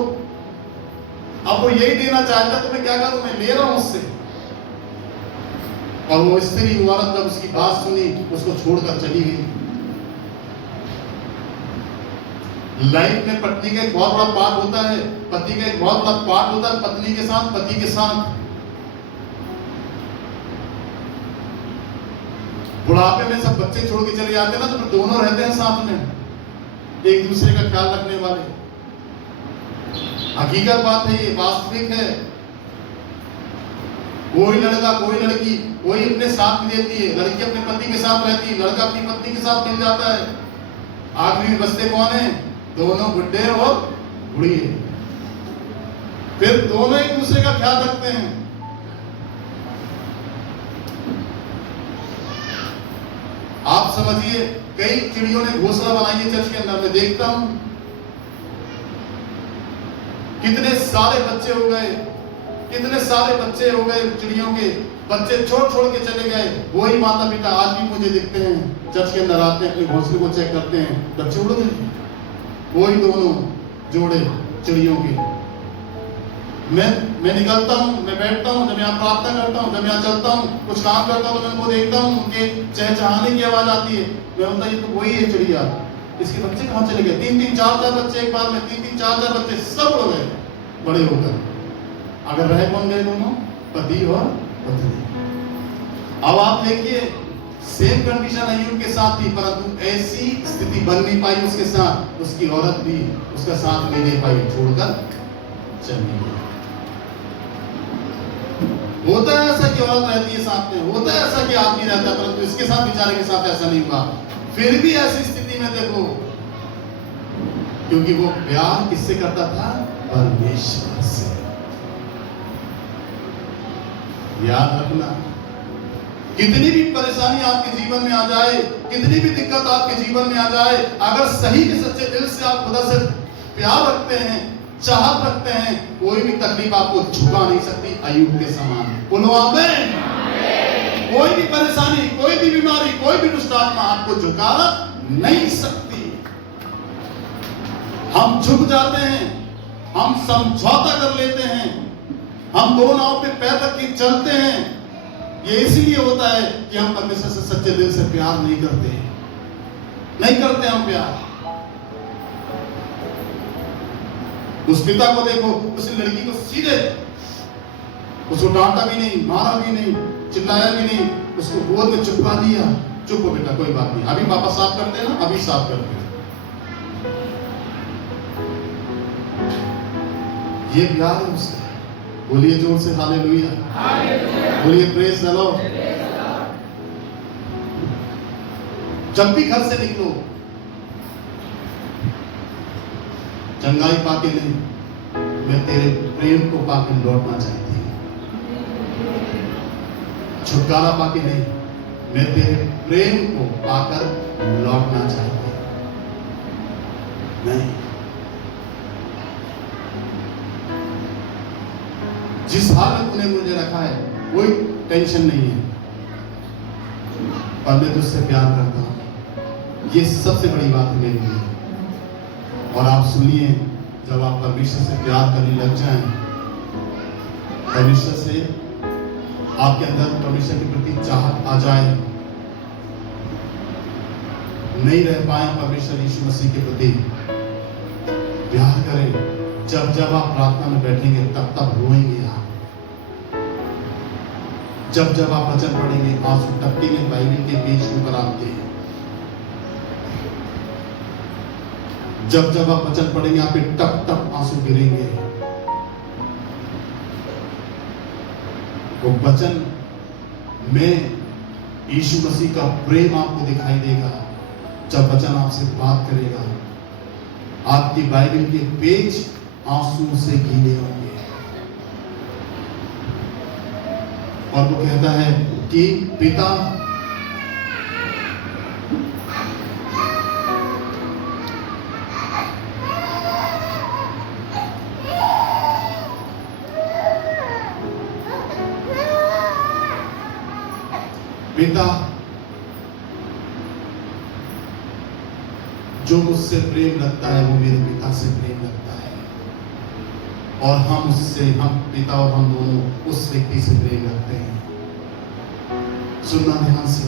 अब वो यही देना चाहता, तो मैं क्या करूं? मैं ले रहा हूं उससे। और वो स्त्री औरत जब उसकी बात सुनी, उसको छोड़कर चली गई। लाइफ में पत्नी का एक बहुत बड़ा पार्ट होता है, पति का एक बहुत बड़ा पार्ट होता है पत्नी के साथ, पति के साथ। बुढ़ापे में सब बच्चे छोड़ के चले जाते हैं ना, तो फिर दोनों रहते हैं साथ में, एक दूसरे का ख्याल रखने वाले। हकीकत बात है, ये वास्तविक है। कोई लड़का कोई लड़की कोई अपने साथ देती है, लड़की अपने पति के साथ रहती है, लड़का अपनी पत्नी के साथ मिल जाता है। आखिरी में बचते कौन है? दोनों बुढ़े और बुढ़ी है। फिर दोनों एक दूसरे का ख्याल रखते हैं। आप समझिए, कई चिड़ियों ने घोंसला बनाई है चर्च के अंदर। मैं देखता हूं कितने सारे बच्चे हो गए, कितने सारे बच्चे हो गए, चिड़ियों के बच्चे छोड़ छोड़ के चले गए। वही माता पिता आज भी मुझे दिखते हैं, चर्च के अंदर आते हैं, अपने घोंसले को चेक करते हैं, बच्चे उड़ गए। वही दोनों जोड़े चिड़ियों के। मैं निकलता हूँ, मैं बैठता हूँ, जब यहाँ प्रार्थना करता हूँ, जब यहाँ चलता हूँ, कुछ काम करता हूँ, तो मैं उनको देखता हूँ, उनके चहचहाने की आवाज आती है। मैं बोलता ये तो वही है चिड़िया, इसके बच्चे कहाँ चले गए? 3-3 4-4 बच्चे एक बार में, 3-3 4-4 बच्चे सब उड़ गए बड़े होकर। अगर रह कौन गए? दोनों पति और पत्नी। अब आप देखिए, सेम कंडीशन अय्यूब के साथ थी, परंतु ऐसी स्थिति बन नहीं पाई उसके साथ, उसकी औरत भी उसका साथ नहीं दे पाई, छोड़कर चली गई। होता है ऐसा कि औरत रहती है साथ में, होता है ऐसा कि आदमी रहता है, परंतु इसके साथ, बेचारे के साथ ऐसा नहीं हुआ। फिर भी ऐसी स्थिति में देखो, क्योंकि वो प्यार किससे करता था? परमेश्वर से। याद रखना, कितनी भी परेशानी आपके जीवन में आ जाए, कितनी भी दिक्कत आपके जीवन में आ जाए, अगर सही के सच्चे दिल से आप खुदा से प्यार रखते हैं, चाहत रखते हैं, कोई भी तकलीफ आपको झुका नहीं सकती अय्यूब के समान। बोलो आमीन। कोई भी परेशानी, कोई भी बीमारी, कोई भी दुष्ट आत्मा आपको झुका नहीं सकती। हम झुक जाते हैं, हम समझौता कर लेते हैं, हम दो नाव पे पैर रख के चलते हैं। ये इसीलिए होता है कि हम परमेश्वर से सच्चे दिल से प्यार नहीं करते, नहीं करते हम प्यार। उस पिता को देखो, उस लड़की को सीधे, उसको डांटा भी नहीं, मारा भी नहीं, चिल्लाया भी नहीं, उसको गोद में चुपका दिया। चुप हो बेटा, कोई बात नहीं, अभी पापा साफ करते हैं ना, अभी साफ करते हैं। ये प्यार है उससे। बोलिए जोर से हालेलुया, बोलिए प्रेज द लॉर्ड। जब भी घर से निकलो, चंगाई पाके नहीं, मैं तेरे प्रेम को पाके लौटना चाहती हूँ। छुटकारा पाके नहीं, मैं तेरे प्रेम को पाकर लौटना चाहती हूँ। नहीं, जिस हाल में तूने मुझे रखा है कोई टेंशन नहीं है, और मैं तुझसे प्यार करता हूं। ये सबसे बड़ी बात है मेरे लिए। और आप सुनिए, जब आप परमेश्वर से प्यार करने लग जाएं, परमेश्वर से आपके अंदर परमेश्वर के प्रति चाहत आ जाए, नहीं रह पाए परमेश्वर यीशु मसीह के प्रति प्यार करें। जब जब आप प्रार्थना में बैठेंगे, तब तब रोएंगे आप। जब जब आप वचन पढ़ेंगे, आंसू टपकेंगे बाइबल के पेज के ऊपर आपके। जब जब आप वचन पढ़ेंगे, आप पे टप टप आंसू गिरेंगे। वो वचन में यीशु मसीह का प्रेम आपको दिखाई देगा। जब वचन आपसे बात करेगा, आपकी बाइबल के पेज आंसू से गीले होंगे। और वो कहता है कि पिता, जो मुझसे प्रेम रखता है वो मेरे पिता से प्रेम रखता है, और हम पिता और हम दोनों उस व्यक्ति से प्रेम रखते हैं। सुनना ध्यान से,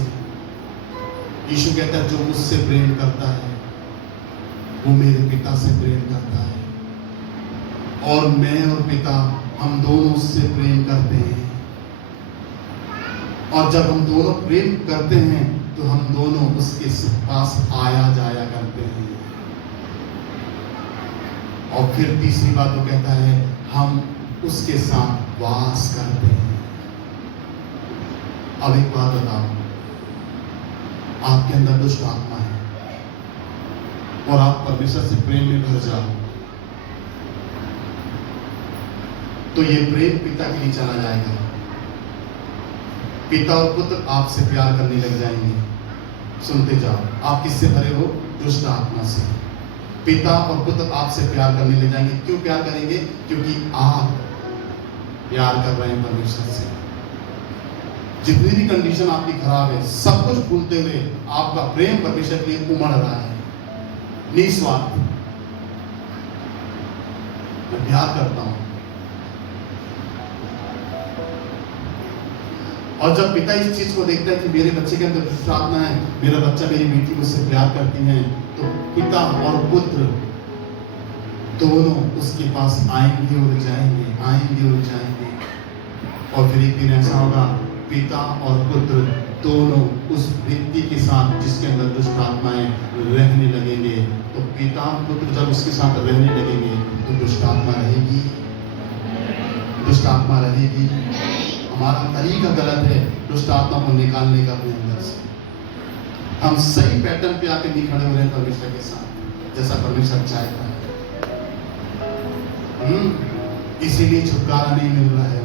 यीशु कहता है जो मुझसे प्रेम करता है वो मेरे पिता से प्रेम करता है, और मैं और पिता हम दोनों उससे प्रेम करते हैं। और जब हम दोनों प्रेम करते हैं तो हम दोनों उसके पास आया जाया करते हैं। और फिर तीसरी बात वो कहता है हम उसके साथ वास करते हैं। अब एक बात बताओ, आपके अंदर दुष्ट आत्मा है और आप परमेश्वर से प्रेम में भर जाओ, तो ये प्रेम पिता के लिए चला जाएगा। पिता और पुत्र आपसे प्यार करने लग जाएंगे। सुनते जाओ, आप किससे भरे हो? दुष्ट आत्मा से। पिता और पुत्र आपसे प्यार करने लग जाएंगे। क्यों प्यार करेंगे? क्योंकि आप प्यार कर रहे हैं परमेश्वर से। जितनी भी कंडीशन आपकी खराब है, सब कुछ भूलते हुए आपका प्रेम परमेश्वर के लिए उमड़ रहा है, निस्वार्थ। मैं प्यार करता हूं। और जब पिता इस चीज को देखता है कि मेरे बच्चे के अंदर दुष्ट आत्मा है, मेरा बच्चा मेरी बेटी मुझसे प्यार करती है, तो पिता और पुत्र दोनों उसके पास आएंगे और जाएंगे, आएंगे और जाएंगे। और फिर एक दिन ऐसा होगा, पिता और पुत्र दोनों उस व्यक्ति के साथ जिसके अंदर दुष्ट आत्माएं रहने लगेंगे। तो पिता और पुत्र जब उसके साथ रहने लगेंगे तो दुष्ट आत्मा रहेगी? दुष्ट आत्मा रहेगी? हमारा तरीका गलत है दुष्ट आत्मा को निकालने का अपने अंदर से। हम सही पैटर्न पे आके नहीं खड़े हो रहे हैं परमेश्वर के साथ, जैसा परमेश्वर चाहता है। इसीलिए छुटकारा नहीं मिल रहा है।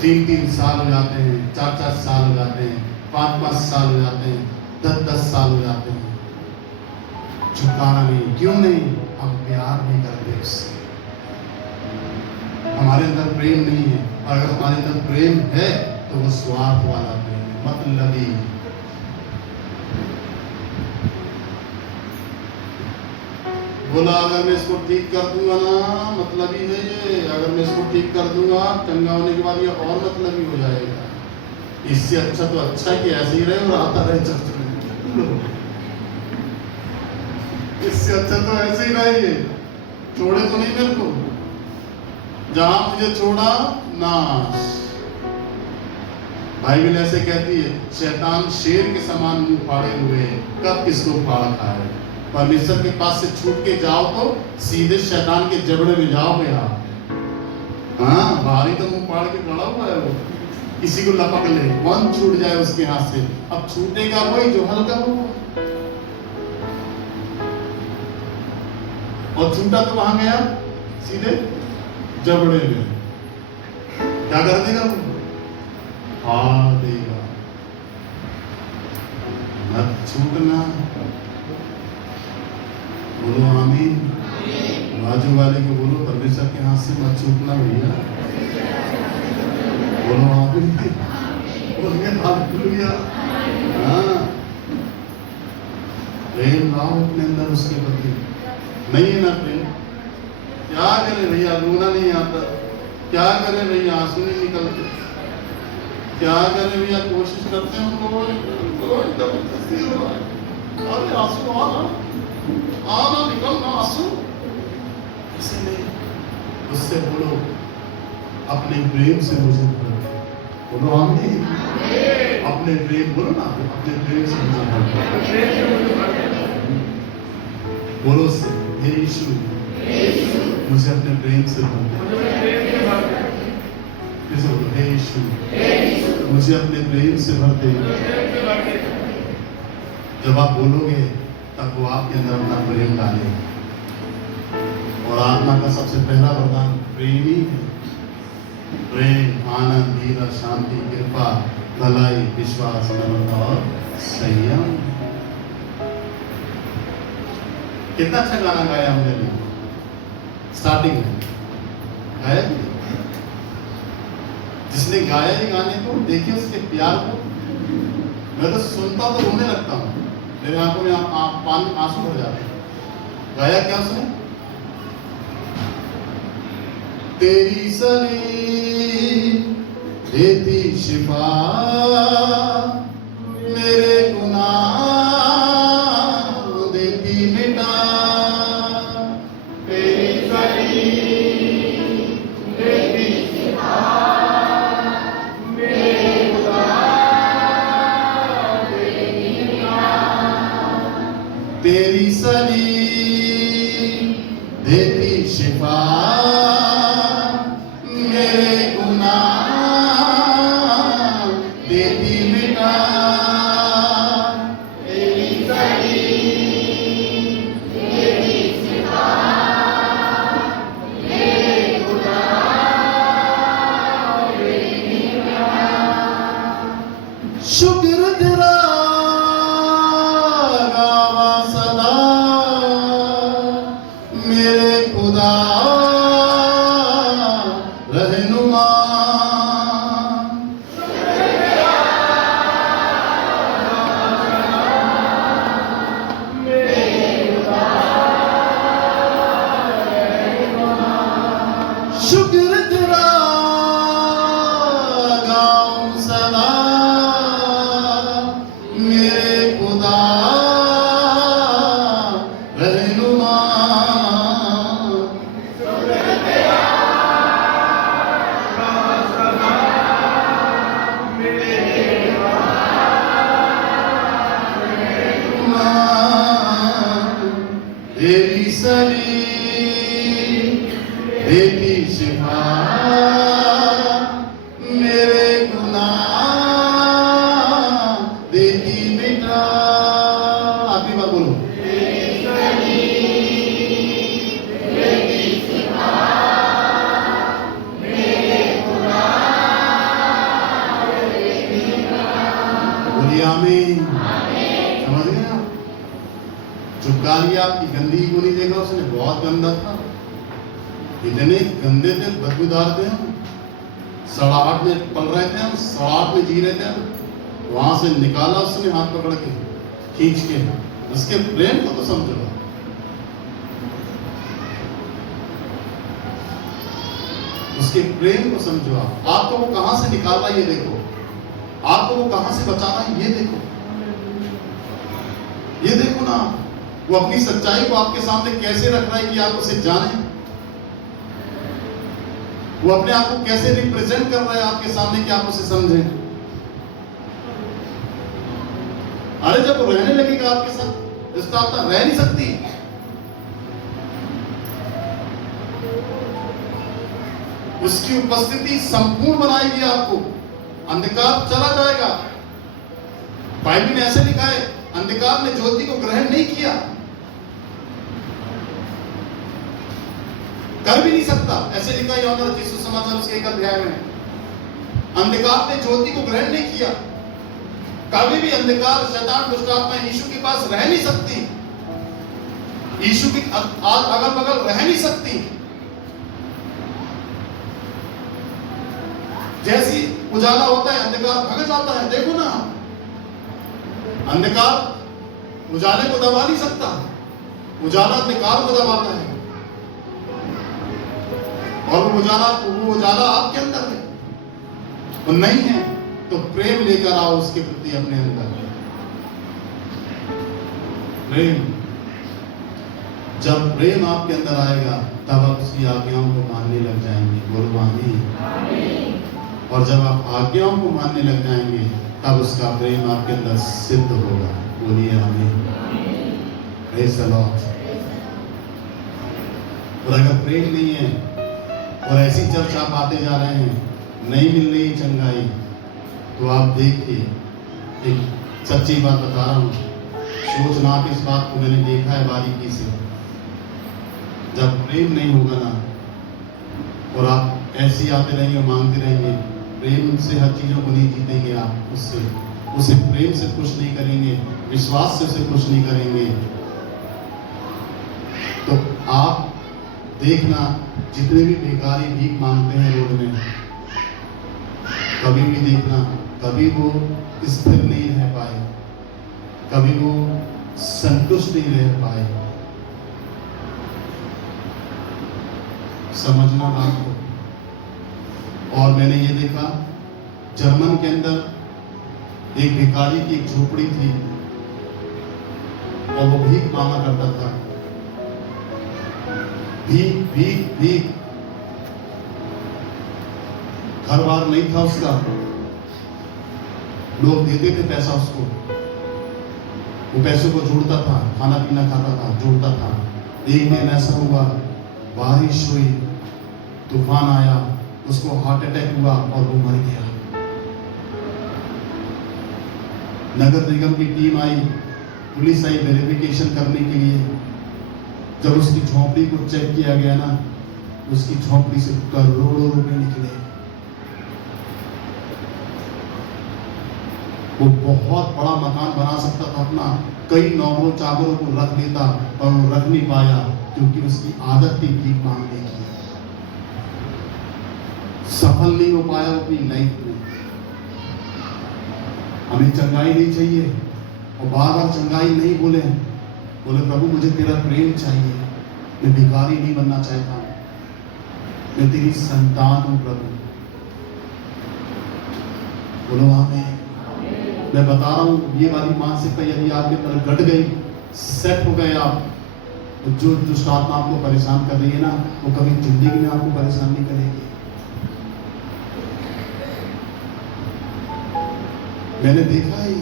3-3 साल हो जाते हैं, 4-4 साल हो जाते हैं, 5-5 साल हो जाते हैं, 10-10 साल हो जाते हैं, छुटकारा नहीं। क्यों नहीं? हम प्यार नहीं करते उससे, हमारे अंदर प्रेम नहीं है। और अगर हमारे अंदर प्रेम है तो वो स्वार्थ वाला प्रेम है, मतलबी। बोला अगर मैं इसको ठीक कर दूंगा ना, मतलबी है ये। अगर मैं इसको ठीक कर दूंगा, चंगा होने के बाद ये और मतलबी हो जाएगा। इससे अच्छा तो अच्छा कि ऐसे ही रहे और आता रहे चर्च में। इससे अच्छा तो ऐसे ही रहे, ये छोड़े तो नहीं मेरे को। जहां मुझे छोड़ा नाश। बाइबल ऐसे कहती है, शैतान शेर के समान मुंह फाड़े हुए, कब किसको फाड़ खाए। परमेश्वर के पास से छूट के जाओ तो सीधे शैतान के जबड़े में जाओगे आप। हाँ, भारी तो मुंह फाड़ के खड़ा हुआ है वो, किसी को लपक ले, कौन छूट जाए उसके हाथ से। अब छूटेगा वही जो हल्का हो, और छूटा तो वहां गया सीधे जबड़े में। क्या कर देगा वो? हाँ देगा। मत छूटना। बोलो आमीन। बाजू वाले को बोलो परमेश्वर के हाथ से मत छूटना भैया। बोलो आमीन। बोलिए हालेलुया। हाँ, प्रेम लाओ अपने अंदर उसके प्रति। नहीं है ना प्रेम, क्या करें भैया? रोना नहीं आता, क्या करें भैया? आंसू नहीं निकलते, क्या करें भैया? कोशिश करते हैं हम लोग, जबरदस्ती हो रहा है। अरे आंसू आना निकल ना आंसू। ऐसे नहीं, उससे बोलो अपने प्रेम से मुझे भर दे। बोलो आमीन। अपने प्रेम, बोलो ना, अपने प्रेम से मुझे भर दे। बोलो से, हे यीशु मुझे अपने प्रेम से भर दे। हे यीशु मुझे अपने प्रेम से भर दे। जब आप बोलोगे तब वो आपके अंदर अपना प्रेम डाले। और आत्मा का सबसे पहला वरदान प्रेम ही है। प्रेम, आनंद, धीरज, शांति, कृपा, भलाई, विश्वास, नम्रता और संयम। कितना अच्छा गाना गाया हमने स्टार्टिंग में गाया। जिसने गाया ये गाने को, देखिए उसके प्यार को। मैं तो सुनता तो रोने लगता हूँ। मेरे आंखों में पानी आंसू भर जाते हैं। गाया क्या उसने? तेरी सलीब देती शिफा, मेरे गुनाह देती मिटा। तेरी सलीब देती शिफा, मेरे गुनाह देती मिटा। तेरी सलीब देती शिफा, मेरे गुनाह देती मिटा। तेरी सलीब देती शिफा, मेरे गुनाह देती मिटा। शुक्र तेरा गावा सदा, मेरे खुदा रहनुमा। शुक्र तेरा गाऊं सदा, मेरे खुदा रहनुमा। तेरी सलीब देती शिफा, मेरे गुनाह देती मिटा। आखिरी बार बोलो। बोलिए आमीन। समझ गए आप? चुपका लिया, आपकी गंदगी को नहीं देखा उसने, बहुत गंदा था, इतने गंदे थे, बदबूदार थे हम, सड़ाहट में पल रहे थे हम, सड़ाहट में जी रहे थे हम। वहां से निकाला उसने हाथ पकड़ के, खींच के। उसके प्रेम को तो समझो, उसके प्रेम को समझो। आपको वो कहां से निकाल रहा है ये देखो, आपको वो कहां से बचा रहा है ये देखो, ये देखो ना। वो अपनी सच्चाई को आपके सामने कैसे रख रहा है कि आप उसे जानें। वो अपने आप को कैसे रिप्रेजेंट कर रहा है आपके सामने कि आप उसे समझें। अरे जब वो रहने लगेगा आपके साथ, निष्ठाता रह नहीं सकती। उसकी उपस्थिति संपूर्ण बनाएगी आपको, अंधकार चला जाएगा। बाइबल में ऐसे लिखा है, अंधकार ने ज्योति को ग्रहण नहीं किया, कर भी नहीं सकता। ऐसे लिखा है यूहन्ना रचित सुसमाचार उसके 1 अध्याय में। अंधकार ने ज्योति को ग्रहण नहीं किया। कभी भी अंधकार, शैतान, दुष्ट आत्मा यीशु के पास रह नहीं सकती, यीशु की अगल बगल रह नहीं सकती। जैसी उजाला होता है अंधकार भग जाता है। देखो ना, अंधकार उजाले को दबा नहीं सकता, उजाला अंधकार को दबाता है। और वो उजाला आपके अंदर है, वो नहीं है तो प्रेम लेकर आओ उसके प्रति अपने अंदर। प्रेम, जब प्रेम आपके अंदर आएगा तब आप उसकी आज्ञाओं को मानने लग जाएंगे। बोलो आमीन। और जब आप आज्ञाओं को मानने लग जाएंगे तब उसका प्रेम आपके अंदर सिद्ध होगा। बोलिए आमीन। Praise the Lord. और अगर प्रेम नहीं है और ऐसी चर्च आप आते जा रहे हैं, नहीं मिल रही चंगाई, तो आप देखिए, एक सच्ची बात बता रहा हूँ, सोचना आप इस बात को, मैंने देखा है बारीकी से। जब प्रेम नहीं होगा ना, और आप ऐसे आते रहेंगे, मांगते रहेंगे, प्रेम से हर चीज़ों को नहीं जीतेंगे आप, उसे प्रेम से खुश नहीं करेंगे, विश्वास से उसे खुश नहीं करेंगे, तो आप देखना जितने भी भिखारी भीख मांगते हैं रोड में, कभी भी देखना, कभी वो स्थिर नहीं रह पाए, कभी वो संतुष्ट नहीं रह पाए। समझना बात को। और मैंने ये देखा जर्मन के अंदर एक भिखारी की एक झोपड़ी थी और वो भीख मांगा करता था। भीख भीख भीख। घर बार नहीं था उसका, लोग देते थे पैसा उसको, वो पैसों को जोड़ता था, खाना पीना खाता था, जोड़ता था। एक दिन ऐसा हुआ, बारिश हुई, तूफान आया, उसको हार्ट अटैक हुआ और वो मर गया। नगर निगम की टीम आई, पुलिस आई वेरिफिकेशन करने के लिए। जब उसकी झोंपड़ी को चेक किया गया ना, उसकी झोंपड़ी से करोड़ों रुपए निकले। वो बहुत बड़ा मकान बना सकता था अपना, कई नौकरों चाकरों को रख लेता, पर वो रख नहीं पाया क्योंकि उसकी आदत थी भीख मांगने की। सफल नहीं हो पाया अपनी लाइफ में। हमें चंगाई नहीं चाहिए और बार बार चंगाई नहीं बोले प्रभु मुझे तेरा प्रेम चाहिए, मैं भिखारी नहीं बनना चाहता, मैं तेरी संतान हूं प्रभु। बोलो आमीन। मैं बता रहा हूं, ये वाली मानसिकता यदि आपके अंदर घट गई, सेट हो गए आप, तो जो दुष्ट आत्मा आपको परेशान कर रही है ना, वो कभी जिंदगी में आपको परेशान नहीं करेगी। मैंने देखा ही,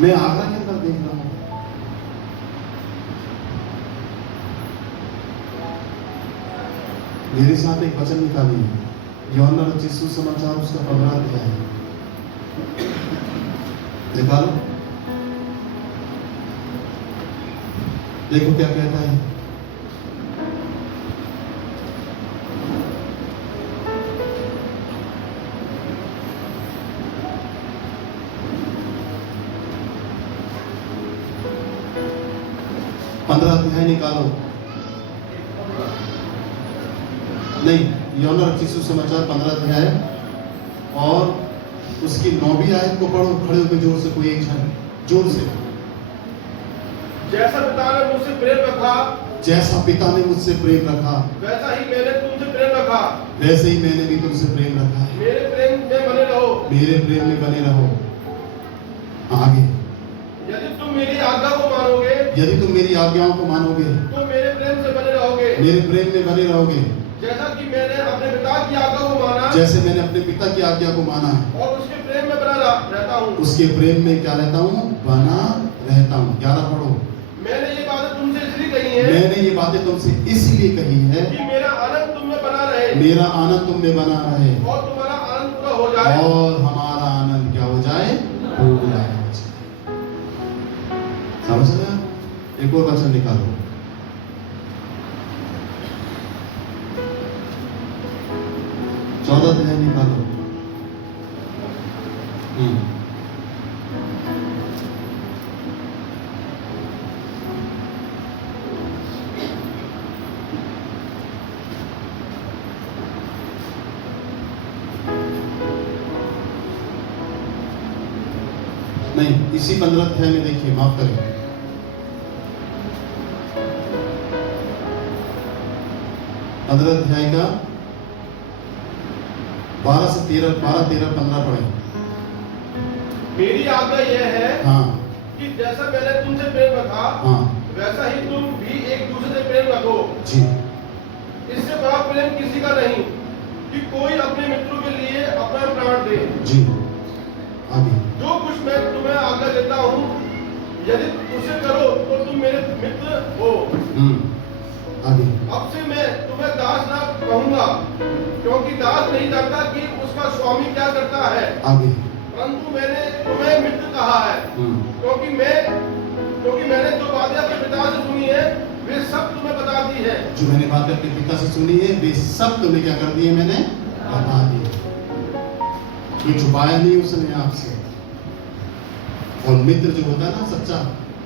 मैं आगरा के अंदर देख रहा हूं। मेरे साथ एक वचन निकाली, यूहन्ना रचित सुसमाचार उसका 15 अध्याय निकालो, देखो क्या कहता है। अध्याय निकालो, नहीं, यूहन्ना रचित सुसमाचार 15 अध्याय और उसकी 9वीं आयत को पढ़ो, खड़े होकर जोर से, कोई एक जन जोर से। जैसा पिता ने मुझसे प्रेम रखा, जैसा पिता ने मुझसे प्रेम रखा, वैसा ही मैंने तुमसे प्रेम रखा, वैसे ही मैंने भी तुमसे प्रेम रखा है। मेरे प्रेम में बने रहो, मेरे प्रेम में बने रहो। आगे, यदि तुम मेरी आज्ञा को मानोगे, यदि तुम मेरी आज्ञाओं को मानोगे, तो मेरे प्रेम से बने रहोगे, मेरे प्रेम में बने रहोगे, जैसा कि मैंने अपने पिता की आज्ञा को माना, जैसे मैंने अपने पिता की आज्ञा को माना और उसके प्रेम में बना रहता हूँ। उसके प्रेम में क्या रहता हूँ? बना रहता हूँ। 11 पढ़ो। मैंने ये बातें तुमसे इसलिए कही है, मैंने ये बातें तुमसे इसलिए कही है कि मेरा आनंद तुम में बना रहे, मेरा आनंद तुम में बना रहे, और तुम्हारा आनंद पूरा हो जाए, और हमारा आनंद क्या हो जाए? पूरा हो जाए। समझ रहे? एक और वचन निकालो, 14 अध्याय निकालो। नहीं, इसी 15 अध्याय में देखिए, माफ करें, 15 अध्याय का 12 से 13, 12, 13, 15 पढ़े। मेरी आज्ञा यह है, हाँ, कि जैसा मैंने तुमसे प्रेम रखा, हाँ, वैसा ही तुम भी एक दूसरे से प्रेम रखो। जी, इससे बड़ा प्रेम किसी का नहीं, कि कोई अपने मित्रों के लिए अपना प्राण दे। जी, आगे, जो कुछ मैं तुम्हें आज्ञा देता हूँ, यदि उसे करो तो तुम मेरे मित्र हो। आगे, अब से मैं तुम्हें दास ना कहूंगा, क्योंकि दास नहीं जानता कि उसका स्वामी क्या करता है, आगे, परंतु मैंने तुम्हें मित्र कहा है, क्योंकि मैंने जो बातें अपने पिता से सुनी है, वे सब तुम्हें बता दी है। जो मैंने बातें अपने पिता से सुनी है, वे सब तुम्हें क्या कर दी है? मैंने बता दी। कोई छुपाया नहीं उसने आपसे। और मित्र जो होता है ना सच्चा,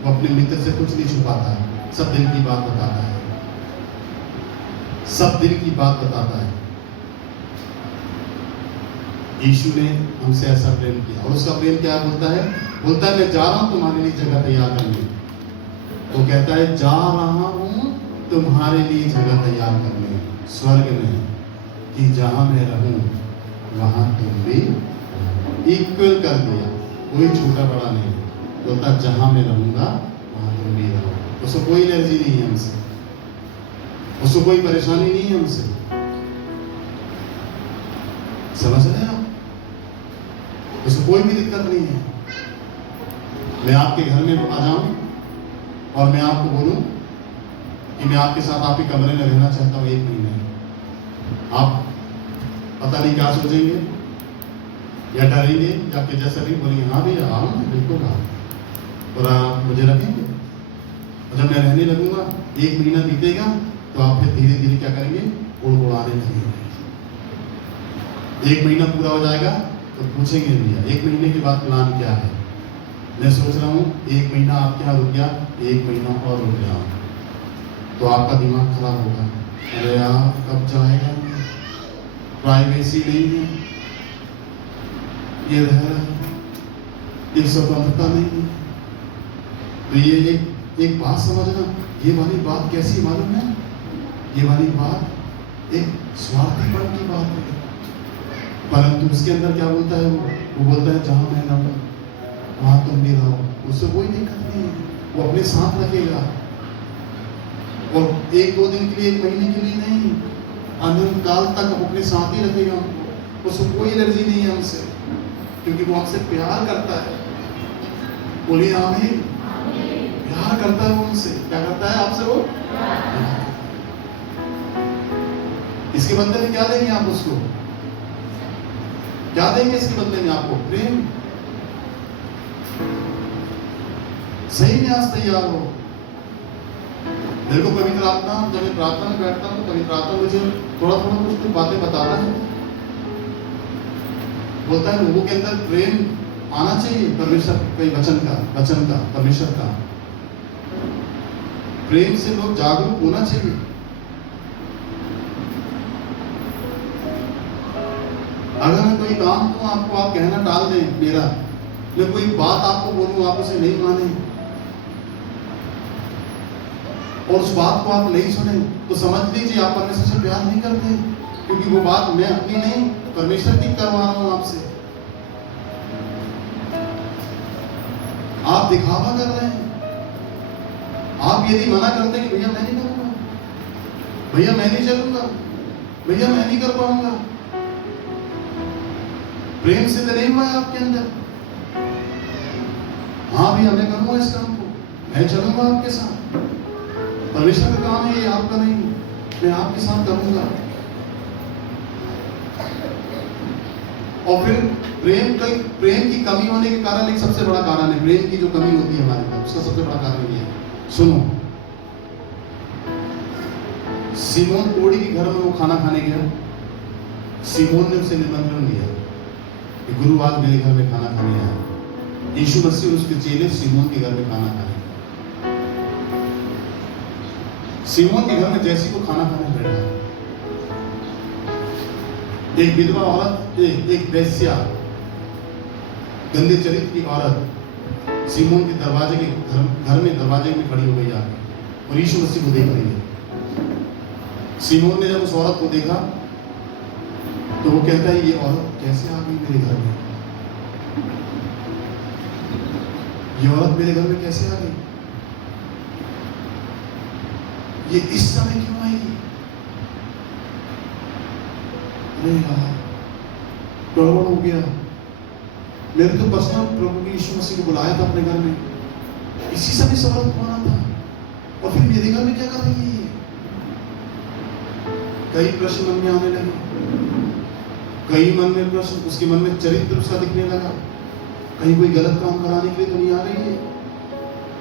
वो अपने मित्र से कुछ नहीं छुपाता है, सब दिल की बात बताता है, सब दिल की बात बताता है। यीशु ने हमसे ऐसा प्रेम किया, और उसका प्रेम क्या बोलता है? बोलता है मैं जा रहा हूं तुम्हारे लिए जगह तैयार करने। वो कहता है जा रहा हूं तुम्हारे लिए जगह तैयार करने स्वर्ग में, कि जहां मैं रहूं वहां तुम भी इक्वल कर दिया, कोई छोटा बड़ा नहीं। बोलता जहां मैं रहूंगा वहां तुम भी रहो। उसको कोई एलर्जी नहीं है हमसे, उसको कोई परेशानी नहीं है हमसे। समझ रहे हैं आप? उसको कोई भी दिक्कत नहीं है। मैं आपके घर में आ जाऊं और मैं आपको बोलूं कि मैं आपके साथ आपके कमरे में रहना चाहता हूं 1 महीने, आप पता नहीं क्या सोचेंगे, या डरेंगे, या कि जैसा भी बोलेंगे हाँ भैया आओ ना, बिल्कुल आओ, और आप मुझे रखेंगे। और जब मैं रहने लगूंगा 1 महीना बीतेगा तो आप फिर धीरे धीरे क्या करेंगे, उड़ाने लगेंगे। 1 महीना पूरा हो जाएगा तो पूछेंगे भैया 1 महीने के बाद प्लान क्या है। मैं सोच रहा हूँ 1 महीना आपके यहाँ रुक गया, 1 महीना और रुक गया, तो आपका दिमाग खराब होगा। अरे यार कब जाएगा, प्राइवेसी नहीं है, ये रह रहा है, ये स्वतंत्रता नहीं है। तो ये एक बात समझना, ये वाली बात कैसी मालूम है, ये वाली बात एक स्वार्थीपन की बात है। परंतु उसके अंदर क्या बोलता है, वो बोलता है जहां मैं रहूं वहां तुम भी रहो। उससे कोई दिक्कत नहीं है, वो अपने साथ रखेगा, और 1-2 दिन के लिए, 1 महीने के लिए नहीं, अनंत काल तक अपने साथ ही रखेगा। उसको कोई एलर्जी नहीं है हमसे, क्योंकि वो हमसे प्यार करता है। बोलिए आमीन। प्यार करता है वो हमसे। क्या करता है आपसे वो? इसके बदले में क्या देंगे आप उसको? क्या देंगे इसके बदले में आपको? प्रेम। सही में आज तैयार हो। मेरे को पवित्र आत्मा, जब मैं प्रार्थना में बैठता हूँ तो पवित्र आत्मा मुझे थोड़ा थोड़ा कुछ बातें बताता है। बोलता है लोगों के अंदर प्रेम आना चाहिए, परमेश्वर के वचन का परमेश्वर का प्रेम से लोग जागरूक होना चाहिए। अगर मैं कोई काम दूं आपको, आप कहना टाल दें मेरा, मैं कोई बात आपको बोलूं आप उसे नहीं माने और उस बात को आप नहीं सुने, तो समझ लीजिए आप परमेश्वर से प्यार नहीं करते, क्योंकि वो बात मैं अपनी नहीं परमेश्वर की करवा रहा हूं आपसे। आप दिखावा कर रहे हैं। आप यदि मना करते हैं कि भैया मैं नहीं करूंगा, भैया मैं नहीं चलूंगा, भैया मैं नहीं कर पाऊंगा, प्रेम से तो नहीं हुआ है आपके अंदर। हाँ भैया मैं करूंगा इस काम को, मैं चलूंगा आपके साथ, परमेश्वर का काम है ये, आपका नहीं, मैं आपके साथ करूंगा। और फिर प्रेम की कमी होने के कारण एक सबसे बड़ा कारण है, प्रेम की जो कमी होती है हमारे अंदर, उसका सबसे बड़ा कारण ये है। सुनो, सिमोन कोड़ी के घर में वो खाना खाने गया। सिमोन ने उसे निमंत्रण दिया कि गुरु आज मेरे घर में खाना खाने आया। यीशु मसीह और उसके चेले सिमोन के घर में खाना खाने। सिमोन के घर में जैसे को खाना खाने बैठा, एक विधवा औरत, एक वेश्या, गंदे चरित्र की औरत सिमोन के दरवाजे के घर में दरवाजे में खड़ी हो गई आके, और यीशु मसीह को देख रही है। सिमोन ने जब उस औरत को देखा तो वो कहता है ये औरत कैसे आ गई मेरे घर में, ये औरत मेरे घर में कैसे आ गई, ये इस समय क्यों आई? अरे यार गड़बड़ हो गया, मेरे तो पर्सनल प्रभु यीशु मसीह को बुलाया था अपने घर में, इसी समय से औरत को आना था, और फिर मेरे घर में क्या कर रही है? कई प्रश्न मन में आने लगे, कई मन में प्रश्न, उसके मन में चरित्र उसका दिखने लगा। कहीं कोई गलत काम कराने के लिए तो नहीं आ रही है,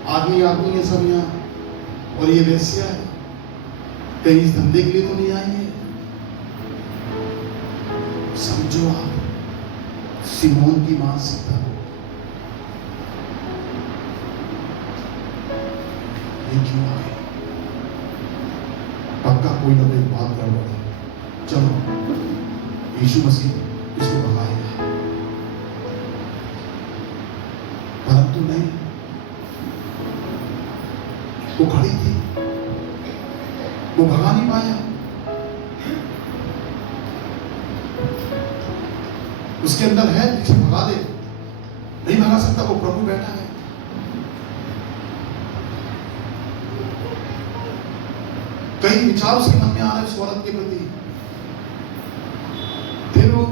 आदमी है सब यहाँ, और ये वेश्या है, कहीं इस धंधे के लिए तो नहीं आई है। समझो आप सिमोन की मानसिकता, ये क्यों आ गई? पक्का कोई ना कोई बात गड़बड़ है। चलो यीशु मसीह इसको भगाएगा, वो खड़ी थी, वो भगा नहीं पाया। उसके अंदर है जिसे भगा दे, नहीं भगा सकता, वो प्रभु बैठा है। कई विचार उसके मन में आ रहे हैं उस औरत के प्रति। फिर वो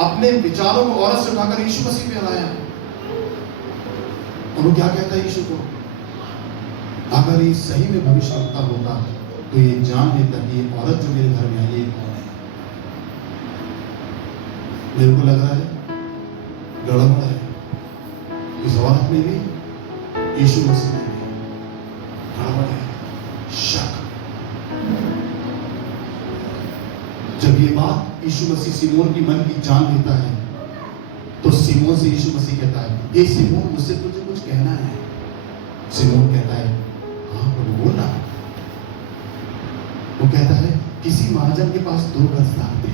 अपने विचारों को औरत से उठाकर यीशु मसीह पे लाया और वो क्या कहता है यीशु को, अगर ये सही में भविष्यवक्ता होता तो ये जान लेता कि ये औरत जो मेरे घर में आई है कौन है। मेरे को लग रहा है गड़बड़ है इस औरत में भी, यीशु मसीह में भी गड़बड़ है, शक। जब ये बात यीशु मसीह सिमोन की मन की जान लेता है तो सिमोन से यीशु मसीह कहता है, ये सिमोन मुझसे तुझे कुछ कहना है। सिमोन कहता है, हाँ प्रभु बोलना। वो कहता है, किसी महाजन के पास 2 कर्जदार थे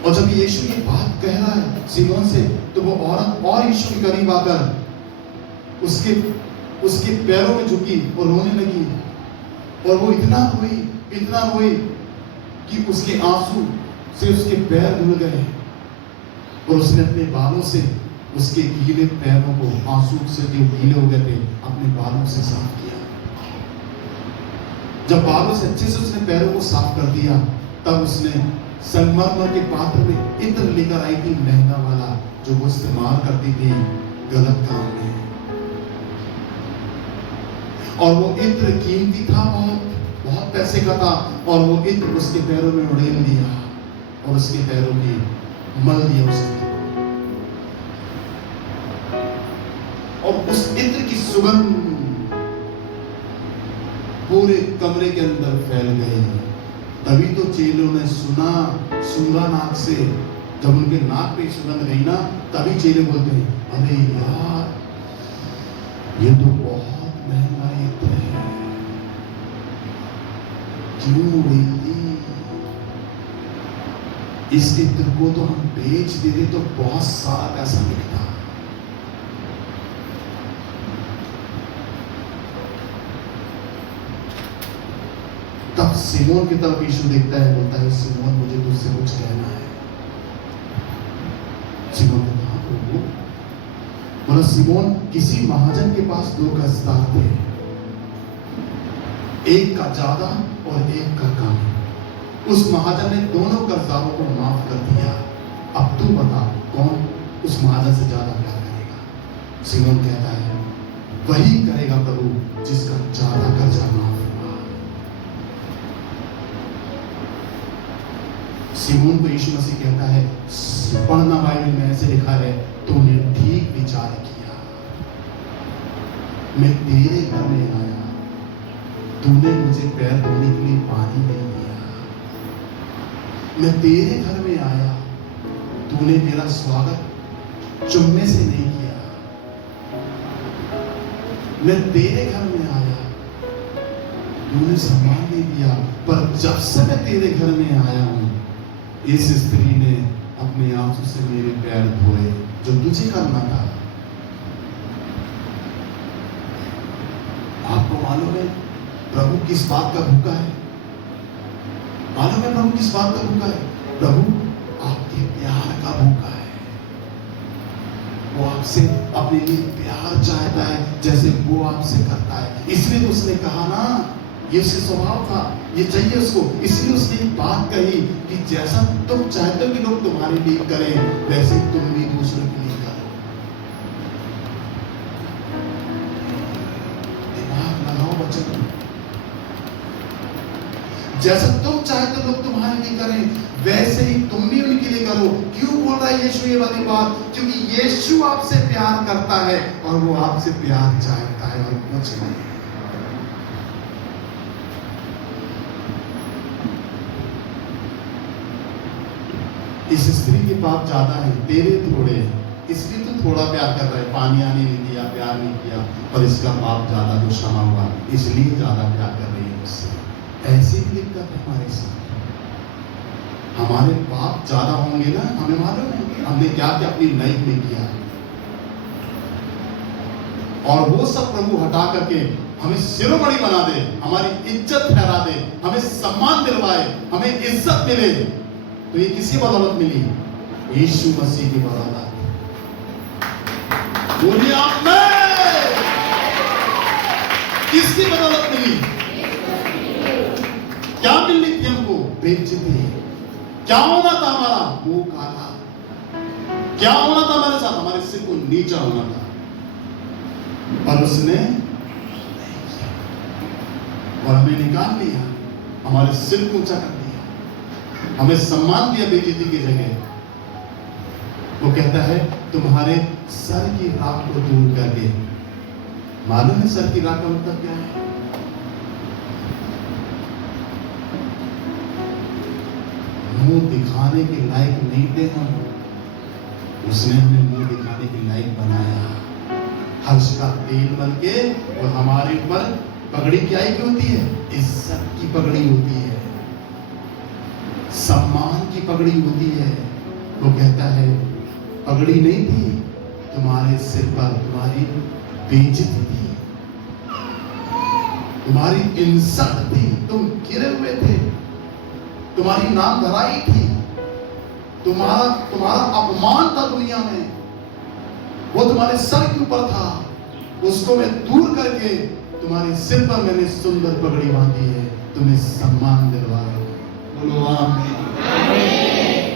और जब यीशु ये बात कह रहा है सिमोन से तो वो औरत और यीशु के करीब आकर उसके पैरों में झुकी और रोने लगी। और वो इतना रोई कि उसके आंसू से उसके पैर धुल गए और उसने अपने बालों से उसके गीले पैरों को, आंसू से जो गीले हो गए थे, अपने बालों से साफ किया। जब बालों से अच्छे से उसने पैरों को साफ कर दिया तब उसने संगमरमर के पात्र में इत्र लेकर आई थी, महंगा वाला, जो वो इस्तेमाल करती थी गलत काम में। और वो इत्र कीमती था, बहुत पैसे का था, और वो इत्र उसके पैरों में उड़ेल दिया और उसके पैरों की मल दिया उसने। और उस इत्र की सुगंध पूरे कमरे के अंदर फैल गई। तभी तो चेलों ने सुना नाक से, जब उनके नाक पे सुगंध गई ना, तभी चेले बोलते हैं, अरे यार ये तो बहुत महंगा इत्र है, क्यों उड़ेली? इस इत्र को तो हम बेच देते तो बहुत सारा पैसा मिलता। तब सिमोन की तरफ यीशु देखता है, बोलता है, सिमोन मुझे तुझसे कुछ कहना है। सिमोन ने कहा, प्रभु। बोला, सिमोन, किसी महाजन के पास 2 कर्जदार थे, एक का ज्यादा और एक का कम। उस महाजन ने दोनों कर्जदारों को माफ कर दिया। अब तू बता, कौन उस महाजन से ज्यादा प्यार करेगा? सिमोन कहता है, वही करेगा प्रभु जिसका ज्यादा कर्जा माफ हुआ। सिमोन को यीशु मसीह कहता है, पढ़ना बाइबल में ऐसे लिखा है, तूने ठीक विचार किया। मैं तेरे घर में आया, तूने मुझे पैर धोने के लिए पानी नहीं दिया। मैं तेरे घर में आया, तूने मेरा स्वागत चुम्मे से नहीं किया। मैं तेरे घर में आया, तूने सम्मान नहीं दिया। पर जब से मैं तेरे घर में आया हूं, इस स्त्री ने अपने आंसू से मेरे पैर धोए, जो तुझे करना था। आपको मालूम है प्रभु किस बात का भूखा है? मालूम है प्रभु किस बात का भूखा है? प्रभु आपके प्यार का भूखा है। वो आपसे अपने लिए प्यार चाहता है, जैसे वो आपसे करता है। इसलिए तो उसने कहा ना, ये उसका स्वभाव था, ये चाहिए उसको। इसलिए उसने एक बात कही कि जैसा तुम चाहते हो कि लोग तुम्हारे लिए करें, वैसे तुम भी दूसरों के लिए करो। दिमाग लगाओ बच्चों, जैसा तुम चाहते हो लोग तुम्हारे लिए करें, वैसे ही तुम भी उनके लिए करो। क्यों बोल रहा है यीशु ये वाली बात? क्योंकि यीशु आपसे प्यार करता है और वो आपसे प्यार चाहता है और कुछ नहीं। इस स्त्री के पाप ज्यादा है, तेरे थोड़े हैं, इसलिए तो थोड़ा प्यार कर रहा है। पानी आने नहीं दिया, प्यार नहीं किया, और इसका पाप ज्यादा जो क्षमा हुआ, इसलिए ज्यादा प्यार कर रही है उससे। ऐसी भी दिक्कत है हमारे साथ। हमारे पाप ज्यादा होंगे ना, हमें मालूम है हमने क्या क्या अपनी लाइफ में किया। और वो सब प्रभु हटा करके हमें शिरोमणि बना दे, हमारी इज्जत ठहरा दे, हमें सम्मान दिलवाए, हमें इज्जत मिले, तो ये किसी बदौलत मिली? यीशु मसीह की बदौलत। बोलिए आमीन। किसकी बदौलत मिली? क्या मिलनी थी हमको? बेइज्जती। क्या होना था हमारा? मुंह काला। क्या होना था हमारे साथ? हमारे सिर को नीचा होना था, पर उसने और हमें निकाल लिया, हमारे सिर को ऊंचा कर दिया, हमें सम्मान दिया बेइज्जती की जगह। वो कहता है तुम्हारे सर की राख को दूर करके। मालूम है सर की राख का मतलब क्या है? मुंह दिखाने के लायक नहीं थे हम, उसने हमें मुंह दिखाने के लायक बनाया। हर्ष का तेल बन के और हमारे ऊपर पगड़ी क्या की होती है? इज्जत की पगड़ी होती है, सम्मान की पगड़ी होती है। वो कहता है पगड़ी नहीं थी तुम्हारे सिर पर, तुम्हारी बेइज्जती थी, तुम्हारी इंसल्ट थी, तुम गिरे हुए थे, तुम्हारी नाम धराई थी, तुम्हारा अपमान था दुनिया में, वो तुम्हारे सर के ऊपर था। उसको मैं दूर करके तुम्हारे सिर पर मैंने सुंदर पगड़ी बांधी है, तुम्हें सम्मान दिलवाया। बोलो आमीन।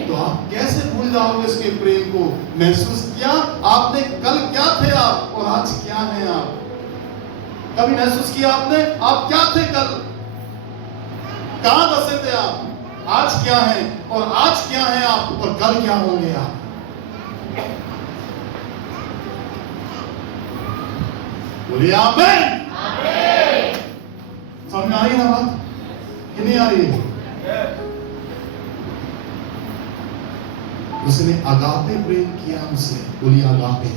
तो आप कैसे भूल जाओगे इसके प्रेम को? महसूस किया आपने? कल क्या थे आप और आज क्या हैं आप? कभी महसूस किया आपने? आप क्या थे कल? कहां बसे थे आप? आज क्या है और आज क्या है आप और कल क्या होंगे आप? बोलिए आमीन। समझ में आ रही ना बात कि नहीं आ रही है? उसने अगापे प्रेम किया हमसे। बोलिए अगापे।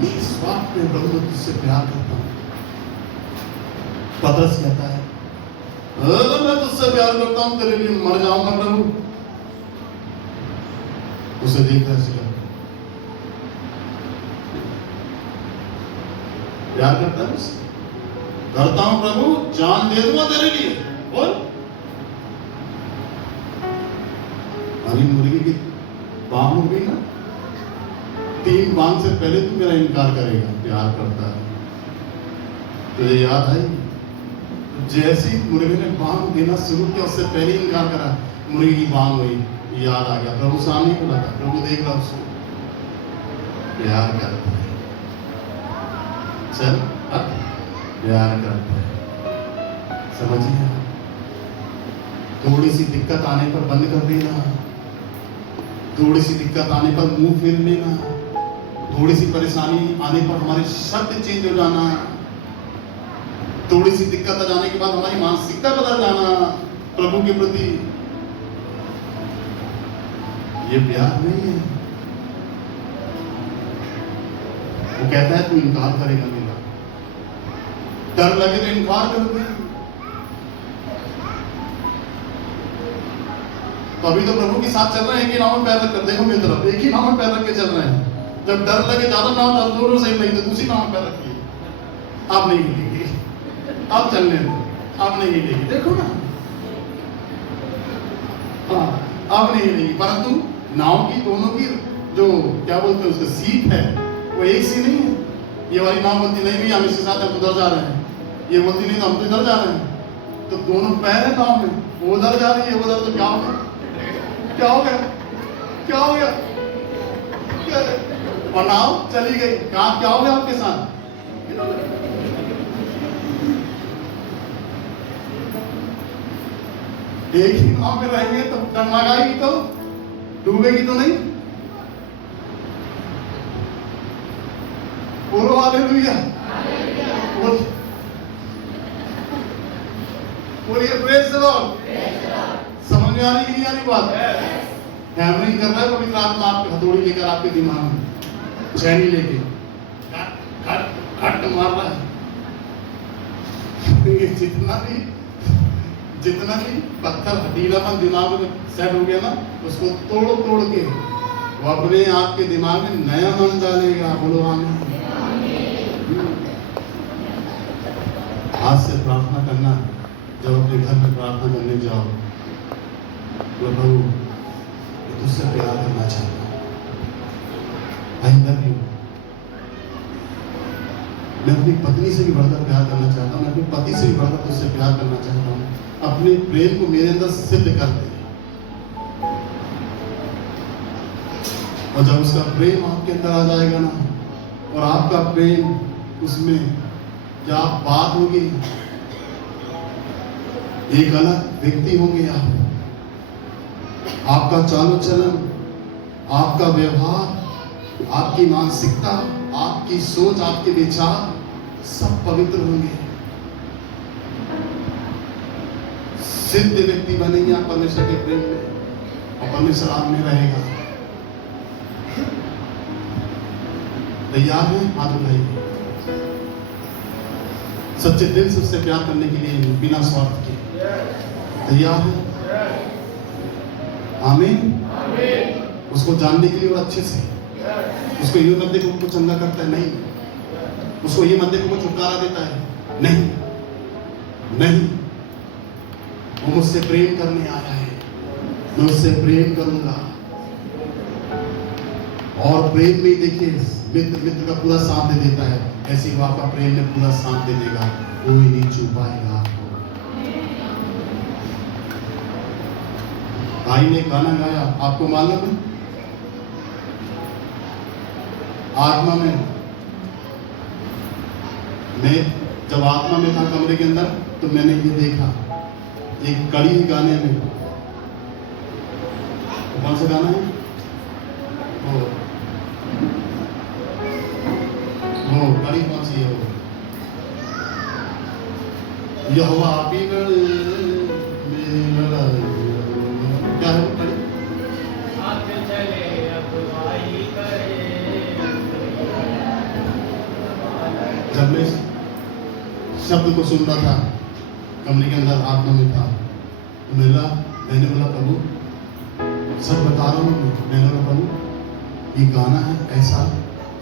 निस्वार्थ में प्रभु तुझसे प्यार करता हूं। पतरस कहता है मैं तुझसे प्यार करता हूं, तेरे लिए मर जाऊंगा प्रभु। उसे देख रहा है, प्यार करता है उससे। करता हूं प्रभु, जान दे दूंगा तेरे लिए। और अभी मुर्गी की बांग हो गई ना, 3 बांग से पहले तू मेरा इनकार करेगा। प्यार करता है। तुझे याद है जैसे ही मुर्गी ने बांग देना शुरू किया, उससे पहले ही इनकार करा, मुर्गी की बांग हुई, याद आ गया। प्रभु सामने को लगा, प्रभु देख रहा उसको, प्यार करता है। चल अब प्यार करता है। समझिए, थोड़ी सी दिक्कत आने पर बंद कर देना, थोड़ी सी दिक्कत आने पर मुंह फेर लेना, थोड़ी सी परेशानी आने पर हमारे शब्द चेंज हो जाना, थोड़ी सी दिक्कत आ जाने के बाद हमारी मानसिकता बदल जाना प्रभु के प्रति, ये प्यार नहीं है। वो कहता है तू इनकार करेगा मेरा, डर लगे तो इनकार कर दे। तो अभी तो प्रभु के साथ चल रहे हैं कि नाव में पैर रख कर, देखो मेरी तरफ, एक ही नाव में पैर रख के चल रहे हैं। जब डर लगे ज्यादा नाव डाल दोनों सही नहीं, तो दूसरी नाव में पैर रखिए। अब नहीं हिलेगी, अब चलने दो, अब नहीं हिलेगी, देखो ना, हाँ अब नहीं हिलेगी। परंतु नाव की दोनों की जो क्या बोलते हैं उसका सीट है, वो एक सी नहीं है। ये वाली नाव बोलती नहीं भी हम इसके साथ हम उधर जा रहे हैं, ये बोलती नहीं तो हम तो इधर जा रहे हैं। तो दोनों पैर है नाव में, वो उधर जा रही है, उधर, तो क्या हो गया? क्या हो गया? क्या हो गया? और नाव चली गई। कहां क्या हो गया आपके साथ? एक ही नाव में रहेंगे तो डगमगाएगी, तो डूबेगी तो नहीं। बोलो हालेलुया। बोलिए प्रेज द लॉर्ड। समझ में आ रही कि नहीं आ रही बात? हैमरिंग कर रहा है पवित्र आत्मा आपके, हथौड़ी लेकर आपके दिमाग में, छैनी लेके खट खट मार रहा है। जितना भी पत्थर हटीलापन दिमाग में सेट हो गया ना, उसको तोड़ तोड़ के वो अपने आपके दिमाग में नया मन डालेगा। बोलो आमीन। आज से प्रार्थना करना, जब अपने घर में प्रार्थना करने जाओ, तो प्रभु मैं तुझसे प्यार करना चाहता हूँ, आई लव यू। मैं अपनी पत्नी से भी बढ़कर प्यार करना चाहता हूँ, मैं अपने पति से भी बढ़कर तुझसे प्यार करना चाहता हूँ। अपने प्रेम को मेरे अंदर सिद्ध कर दे। और जब उसका प्रेम आपके अंदर आ जाएगा ना, और आपका प्रेम उसमें क्या बात होगी, एक अलग व्यक्ति होंगे आप। आपका चालो चलन, आपका व्यवहार, आपकी मानसिकता, आपकी सोच, आपके विचार सब पवित्र होंगे। सिद्ध व्यक्ति बनेंगे आप परमेश्वर के प्रेम में, और परमेश्वर आप में रहेगा। तैयार हैं? हाथ उठाइए। सच्चे दिल से उससे प्यार करने के लिए, बिना स्वार्थ के। तैयार हैं? आमीन। उसको जानने के लिए और अच्छे से। उसको ये मत देखो वो चंगा करता है, नहीं। उसको ये मत देखो वो छुटकारा देता है, नहीं नहीं। वो मुझसे प्रेम करने आया है, मैं उससे प्रेम करूंगा। और प्रेम में देखिए, मित्र का पूरा साथ दे देता है, ऐसी वो आपका प्रेम में पूरा साथ दे देगा। कोई नहीं छू पाएगा आपको। भाई ने गाना गाया, आपको मालूम है? आत्मा में, मैं जब आत्मा में था कमरे के अंदर, तो मैंने ये देखा, एक कड़ी गाने में, कौन सा गाना है वो कड़ी कौन सी है? वो यहोवा बिगड़ मेरी लड़ाई, क्या है वो कड़ी? जब मैं शब्द को सुन रहा था कमरे के अंदर, आत्मा में था, तो मैंने बोला प्रभु सब बता रहा हूँ। मैंने बोला प्रभु ये गाना है ऐसा,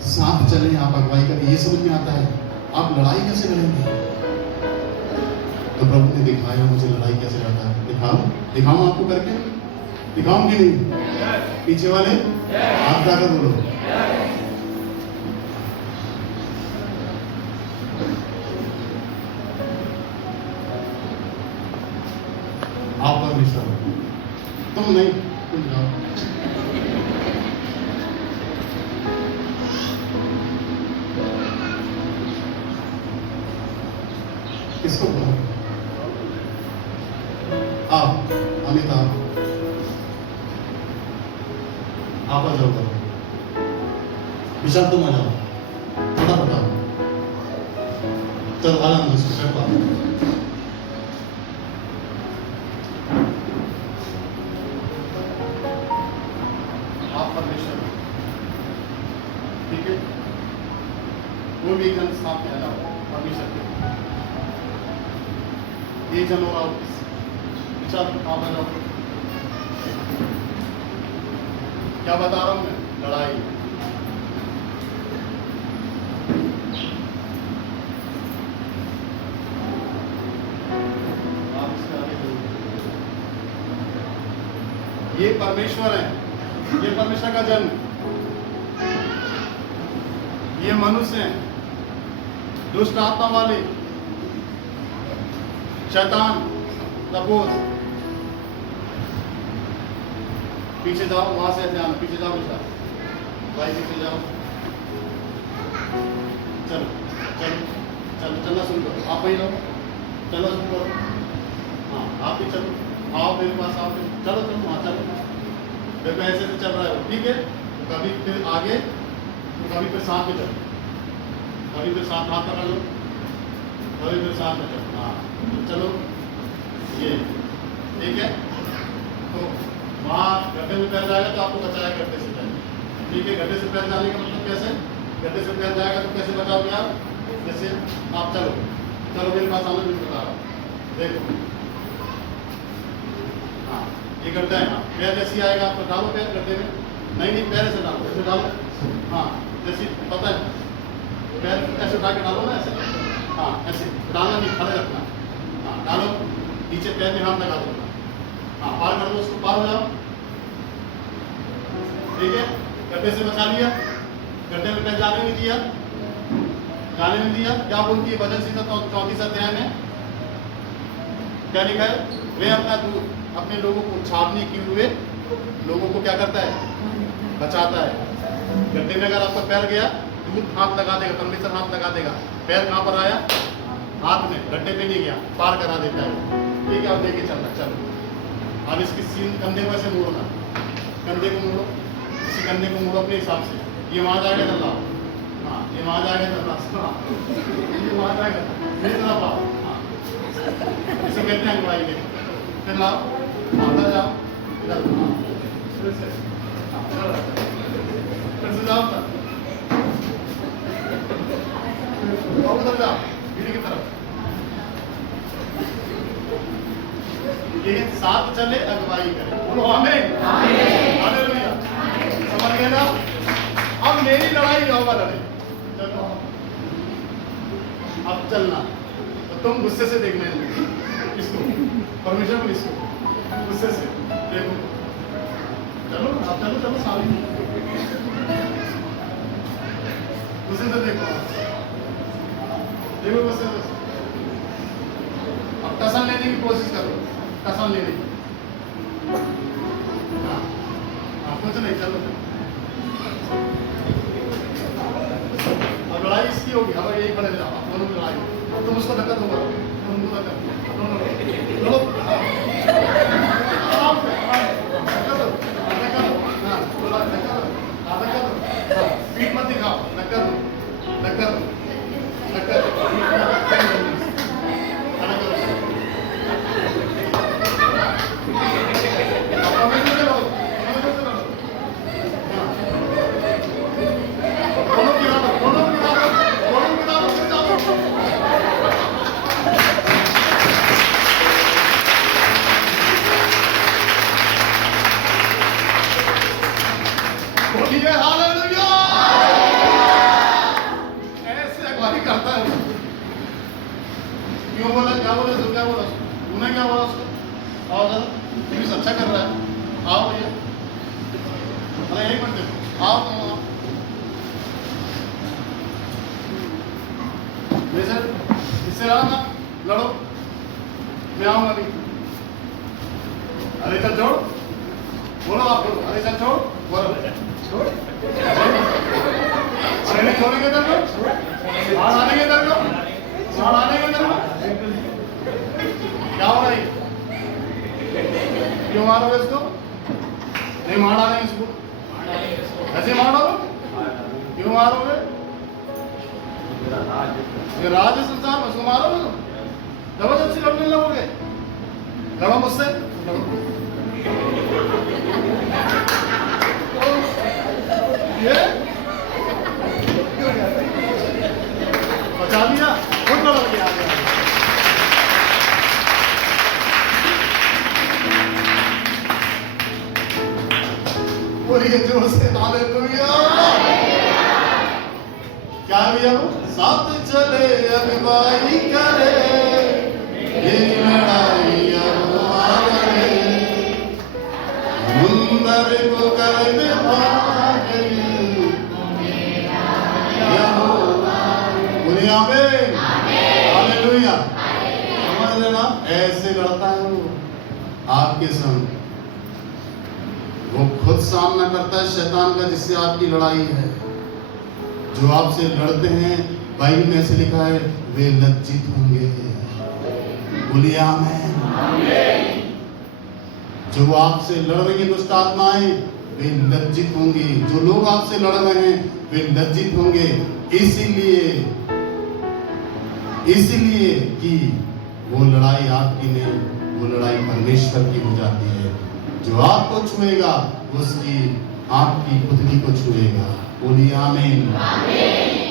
साथ चले आप अगुवाई करें, ये समझ में आता है, आप लड़ाई कैसे लड़ेंगे? तो प्रभु ने दिखाया मुझे लड़ाई कैसे लड़ता है। दिखाऊं आपको करके? दिखाऊं कि नहीं? पीछे वाले आप जाकर बोलो। आप परमेश्वर, तुम नहीं, तुम जाओ। किसको बोला? आप अमिताभ, आप आ जाओ। विशाल तुम आ जाओ, फटाफट आओ। चलो आराम से इसको बैठ पाओ। ठीक है, वो भी एकदम साफ में आ जाओ परमेश्वर के। ये चलो आओ, चल आप आ जाओ। क्या बता रहा हूँ मैं? लड़ाई। आप इसके आगे चलो। ये परमेश्वर है, ये परमेश्वर का जन्म, ये मनुष्य हैं, दुष्ट आत्मा वाले, शैतान, तपोस। पीछे जाओ, वहां से ध्यान, पीछे जाओ बेटा, भाई पीछे जाओ। चलो चलो चलो, चलना शुरू करो। आप वही रहो, चलो शुरू करो। हाँ आप भी चलो, आओ मेरे पास आओ। चलो चलो, हाँ चलो। देखो ऐसे से चल रहा है, ठीक है? कभी फिर आगे, कभी फिर साथ में चलो, कभी फिर साथ हाथ पकड़ लो, कभी फिर साथ में चलो। हाँ चलो, ये ठीक है। तो वहाँ गड्ढे में पैर जाएगा तो आपको बचाया गड्ढे से पहले, ठीक है? गड्ढे से पैर जाने का मतलब कैसे? गड्ढे से पैर जाएगा तो कैसे बचाओगे आप? जैसे आप चलो चलो मेरे पास आना, मैं बता रहा हूँ। देखो हाँ, ये गड्ढा है, हाँ पैर जैसी आएगा, आप डालो पैर गड्ढे में, नहीं नहीं, पैर ऐसे डालो, ऐसे डालो। हाँ, जैसे पता है, पैर ऐसे उठा के डालो ना, ऐसे। हाँ, ऐसे डालना नहीं, खड़े रखना। हाँ, डालो, नीचे पैर में हाथ लगा दो। हाँ, पार कर दो उसको, पार हो जाओ। ठीक है, गड्ढे से बचा लिया, गड्ढे में पैर जाने नहीं दिया, जाने नहीं दिया। क्या बोलती है भजन संहिता 34 अध्याय में? क्या लिखा है? वे अपना दूध अपने लोगों को छावनी किए हुए लोगों को क्या करता है? बचाता है। गड्ढे में अगर आपका पैर गया, दूध हाथ लगा देगा, परमेश्वर हाथ लगा देगा। पैर कहाँ पर आया? हाथ में, गड्ढे पे नहीं गया, पार करा देता है। ठीक है, अब लेके चलना, चलो। अब इसकी सीन कंधे को ऐसे मोड़ना, कंधे को मोड़ो, इसी कंधे को मोड़ो अपने हिसाब से। ये वहाँ जाएगा चल रहा, हाँ, ये वहाँ जाएगा चल रहा, ये वहाँ जाएगा, मेरी तरफ आओ। हाँ, इसे कहते हैं अगुवाई के। फिर लाओ, अंदर जाओ, इधर, हाँ, फिर से, हाँ, फिर से जाओ, और उधर जाओ, पीढ़ी की तरफ। ये साथ चले, अगुवाई करें। बोलो आमीन। हालेलुया। समझ गए ना? अब मेरी लड़ाई होगा, लड़ाई चलो। अब चलना तो तुम गुस्से से देखने इसको, परमेश्वर को, इसको गुस्से से देखो। चलो आप चलो, चलो सारी गुस्से से देखो, देखो गुस्से से। अब टसन लेने की कोशिश करो, टसन लेने की। हाँ, कुछ नहीं, चलो। अब लड़ाई इसकी होगी, अब यही बने जाओ, दोनों की लड़ाई। अब तुम उसको धक्का दो, तुम उनको धक्का दो, आराम से, धक्का दो, धक्का दो, हाँ, बोला धक्का दो, हाँ, धक्का दो, हाँ, पीठ मत दिखाओ, धक्का दो, धक्का दो, धक्का दो, क्यों बोला? क्या बोला? क्या बोला? तूने क्या बोला उसको? आओ जरा, पुलिस अच्छा कर रहा है, आओ भैया, अरे एक मिनट देखो, आओ तुम, आओ। जैसे इससे लड़ा ना, लड़ो, मैं आऊंगा अभी। अरे चल छोड़, बोलो आप, बोलो अरे चल छोड़, बोलो छोड़, छोड़ेंगे तेरे को, मार आनेंगे तेरे को, मार आनेंगे तेरे को। क्या हो रहा है? क्यों मारोगे इसको? नहीं मार डालेंगे इसको, ऐसे मारोगे? क्यों मारोगे? ये राज है संसार में, उसको मारोगे तुम? जबरदस्ती लड़ने लगोगे? लड़ो मुझसे, लड़ो। ये बचा लिया, खुद लड़ गया। बोलिए जोर से हालेलुया। क्या भैया वो साथ चले, अगुवाई करे, ये लड़ाई हमारे, मुंदर को करते भागे, बोलिए आमीन, हालेलुया। समझ लेना, ऐसे लड़ता है वो आपके संग। वो खुद सामना करता है शैतान का, जिससे आपकी लड़ाई है। जो आपसे लड़ते हैं, बाइबल में ऐसे लिखा है, वे लज्जित होंगे। बोलिए आमीन। जो आपसे लड़ रही है दुष्ट आत्माएं, वे लज्जित होंगी। जो लोग आपसे लड़ रहे हैं, वे लज्जित होंगे। इसीलिए कि वो लड़ाई आपकी नहीं, वो लड़ाई परमेश्वर की हो जाती है। जो आपको छुएगा, उसकी आपकी पुतली को छुएगा। बोलिए आमीन।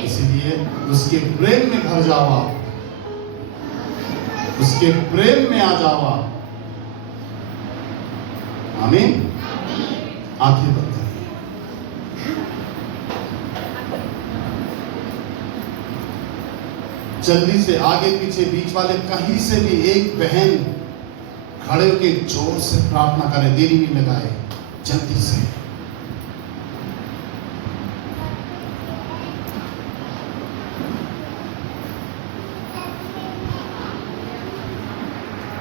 इसलिए उसके प्रेम में भर जावा, उसके प्रेम में आ जावा। आमीन। आंखें बंद करिए। जल्दी से आगे पीछे बीच वाले कहीं से भी एक बहन खड़े होके जोर से प्रार्थना करे, देरी नहीं लगाए, जल्दी से।